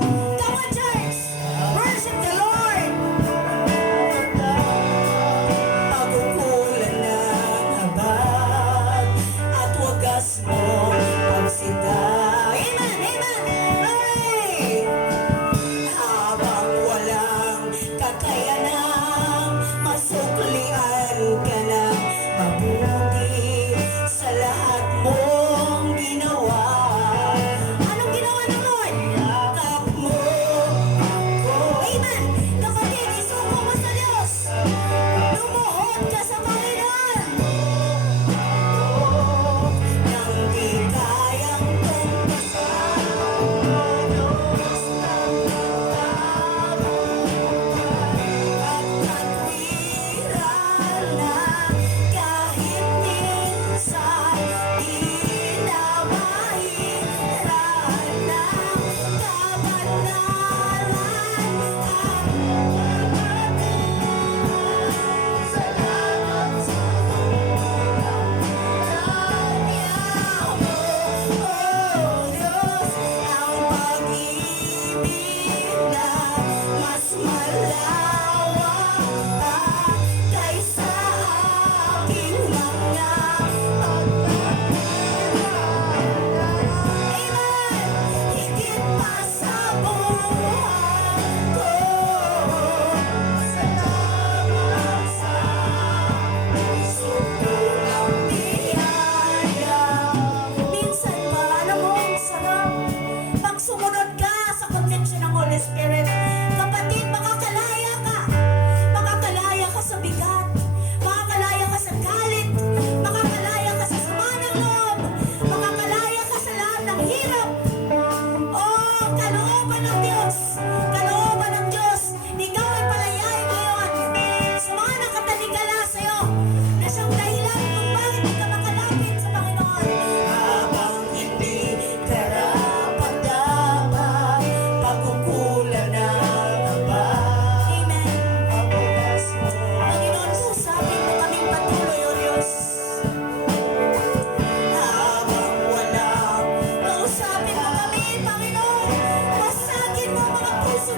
Come on, church! Worship the Lord! Pagkukulan ng habag at wagas mo pagsita. Amen! Amen! Hey! Habang walang kakayanang masuklian ka ng mabuti sa lahat mong ginawa. Anong ginawa ng Lord? Yakap mo ako. Amen! Kapatid, isuko mo sa Diyos. Lumuhod ka sa Panginoon. Nang di kayang tumpasan Diyos ng at katwiran na kahit minsan di na mahiran ng kabanalan salamat sa kanya mo, oh Diyos, ang pag-ibig na mas malawak pa kaysa aking mga Amen! Higit pa sa buhay ko. Salamat sa sutulang biyaya. Minsan pa, alam mo, ang sarap. Pag sumunod ka sa conviction ng Holy Spirit, kapatid, makakalaya ka. Makakalaya ka sa bigat. Makakalaya ka sa galit. Makakalaya ka sa sama ng loob. Makakalaya ka sa lahat ng hirap. Oh, kalooban ng Diyos. Kalooban ng Diyos. Ikaw ay palayay ngayon. Sa mga nakatalikala sa'yo, na siyang dahilan kung bakit di ka makalapit sa Panginoon. Habang hindi karapat-dapat, pagkukulan ng habag. Amen. Panginoon, susapin mo kaming patuloy, O Diyos. Habang wala, kausapin mo kami, Panginoon. Basagin mo ang mga puso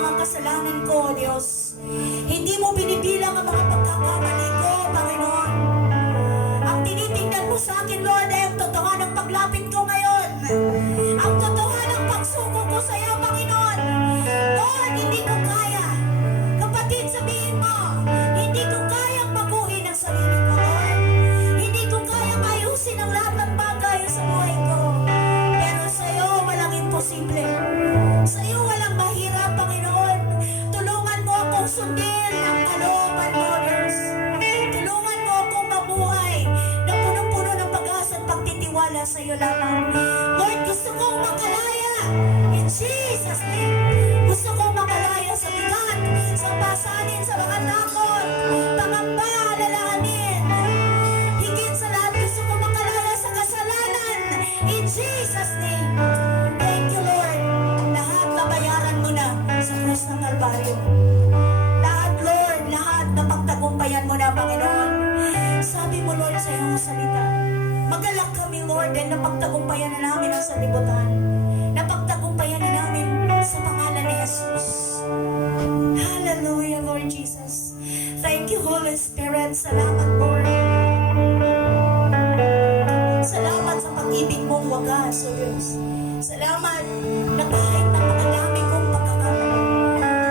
mga kasalanan ko, Diyos. Hindi mo binibilang ang mga pagkakamali ko, Panginoon. Ang tinitingnan mo sa akin, Lord, ay ang totohanan ng paglapit ko ngayon. Ang totohanan ng pagsuko ko sa iyo, Panginoon. Lord, hindi ko kaya. Kapatid, sabihin mo, hindi ko kayang baguhin ang sarili ko, Lord. Hindi ko kayang ayusin ang lahat ng bagay sa buhay ko. Pero sa iyo, walang imposible. Sa iyo, walang mahirap, Panginoon. Tulungan mo akong sundin ang kalooban mo, Diyos. Tulungan mo akong mabuhay na punong-puno ng pag-asa at pagtitiwala sa iyo lamang. Lord, gusto kong makalaya. In Jesus' name. Gusto kong makalaya sa bigat, sa pasanin, sa mga takot, pangamba, alalahanin. Higit sa lahat, gusto kong makalaya sa kasalanan. In Jesus' name. Thank you, Lord. Lahat nabayaran mo na sa krus ng Kalbaryo. Lahat, Lord, lahat na pagtagumpayan mo na, Panginoon. Sabi mo, Lord, sa iyong salita, magalak kami, Lord, dahil napagtagumpayan na namin ang sanlibutan. Napagtagumpayan na namin sa pangalan ni Jesus. Hallelujah, Lord Jesus. Thank you, Holy Spirit. Salamat, Lord. Salamat sa pag-ibig mong wagas, O Diyos. Salamat na kahit napakadami kong pagkakamali.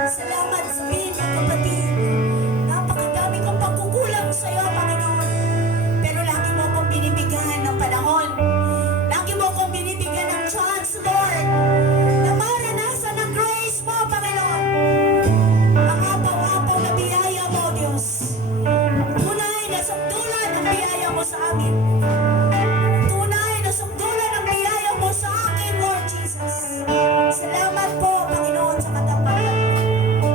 Salamat sa mga kapatid. Napakadami kong pagkukulang sa iyo, Panginoon. Pero lagi mo akong binibigyan ng panahon. Lagi mo akong binibigyan ng chance, Lord. Na maranasan ang grace mo, Panginoon. Ang apaw-apaw na biyaya mo, Diyos. Tunay na sukdulan ang biyaya mo sa amin. Tunay na sukdulan ang biyaya mo sa akin, Lord Jesus. Salamat po, Panginoon, sa katapangan.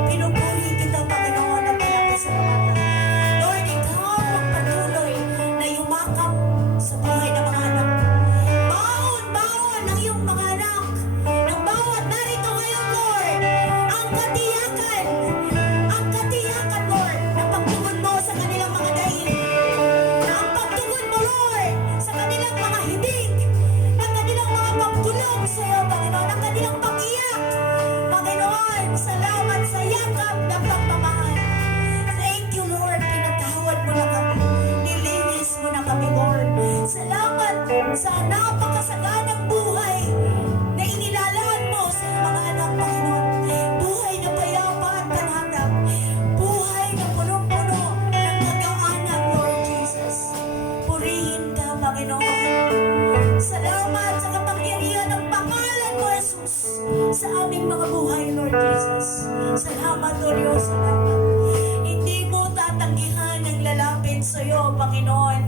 Pinupuri kita, Panginoon, at pinapasalamat. Lord, ikaw ang patuloy na yumakap sa buhay ng mga anak. Baon ng iyong mga anak. Ng bawat narito ngayon, Lord. Ang katiyakan, Lord, na pagtugon mo sa kanilang mga daig. Na ang pagtugon mo, Lord, sa kanilang mga hibig. Ng kanilang mga pagtulong sa iyo, Panginoon. Ang kanilang pag-iyak. Panginoon, salamat sa yakap ng pagmamahal. Thank you, Lord. Pinatawad mo na kami. Nilinis mo na kami, Lord. Salamat sa napakasaganang buhay na inilalaan mo sa mga anak, Panginoon. Buhay na payapa at panatag. Buhay na punong-puno ng kagaanan, Lord Jesus. Purihin ka, Panginoon. Salamat sa kapangyarihan ng pangalan mo, Jesus, sa aming mga buhay, Lord Jesus. Salamat, O Diyos, salamat. Hindi mo tatanggihan ang lalapit sa iyo, Panginoon.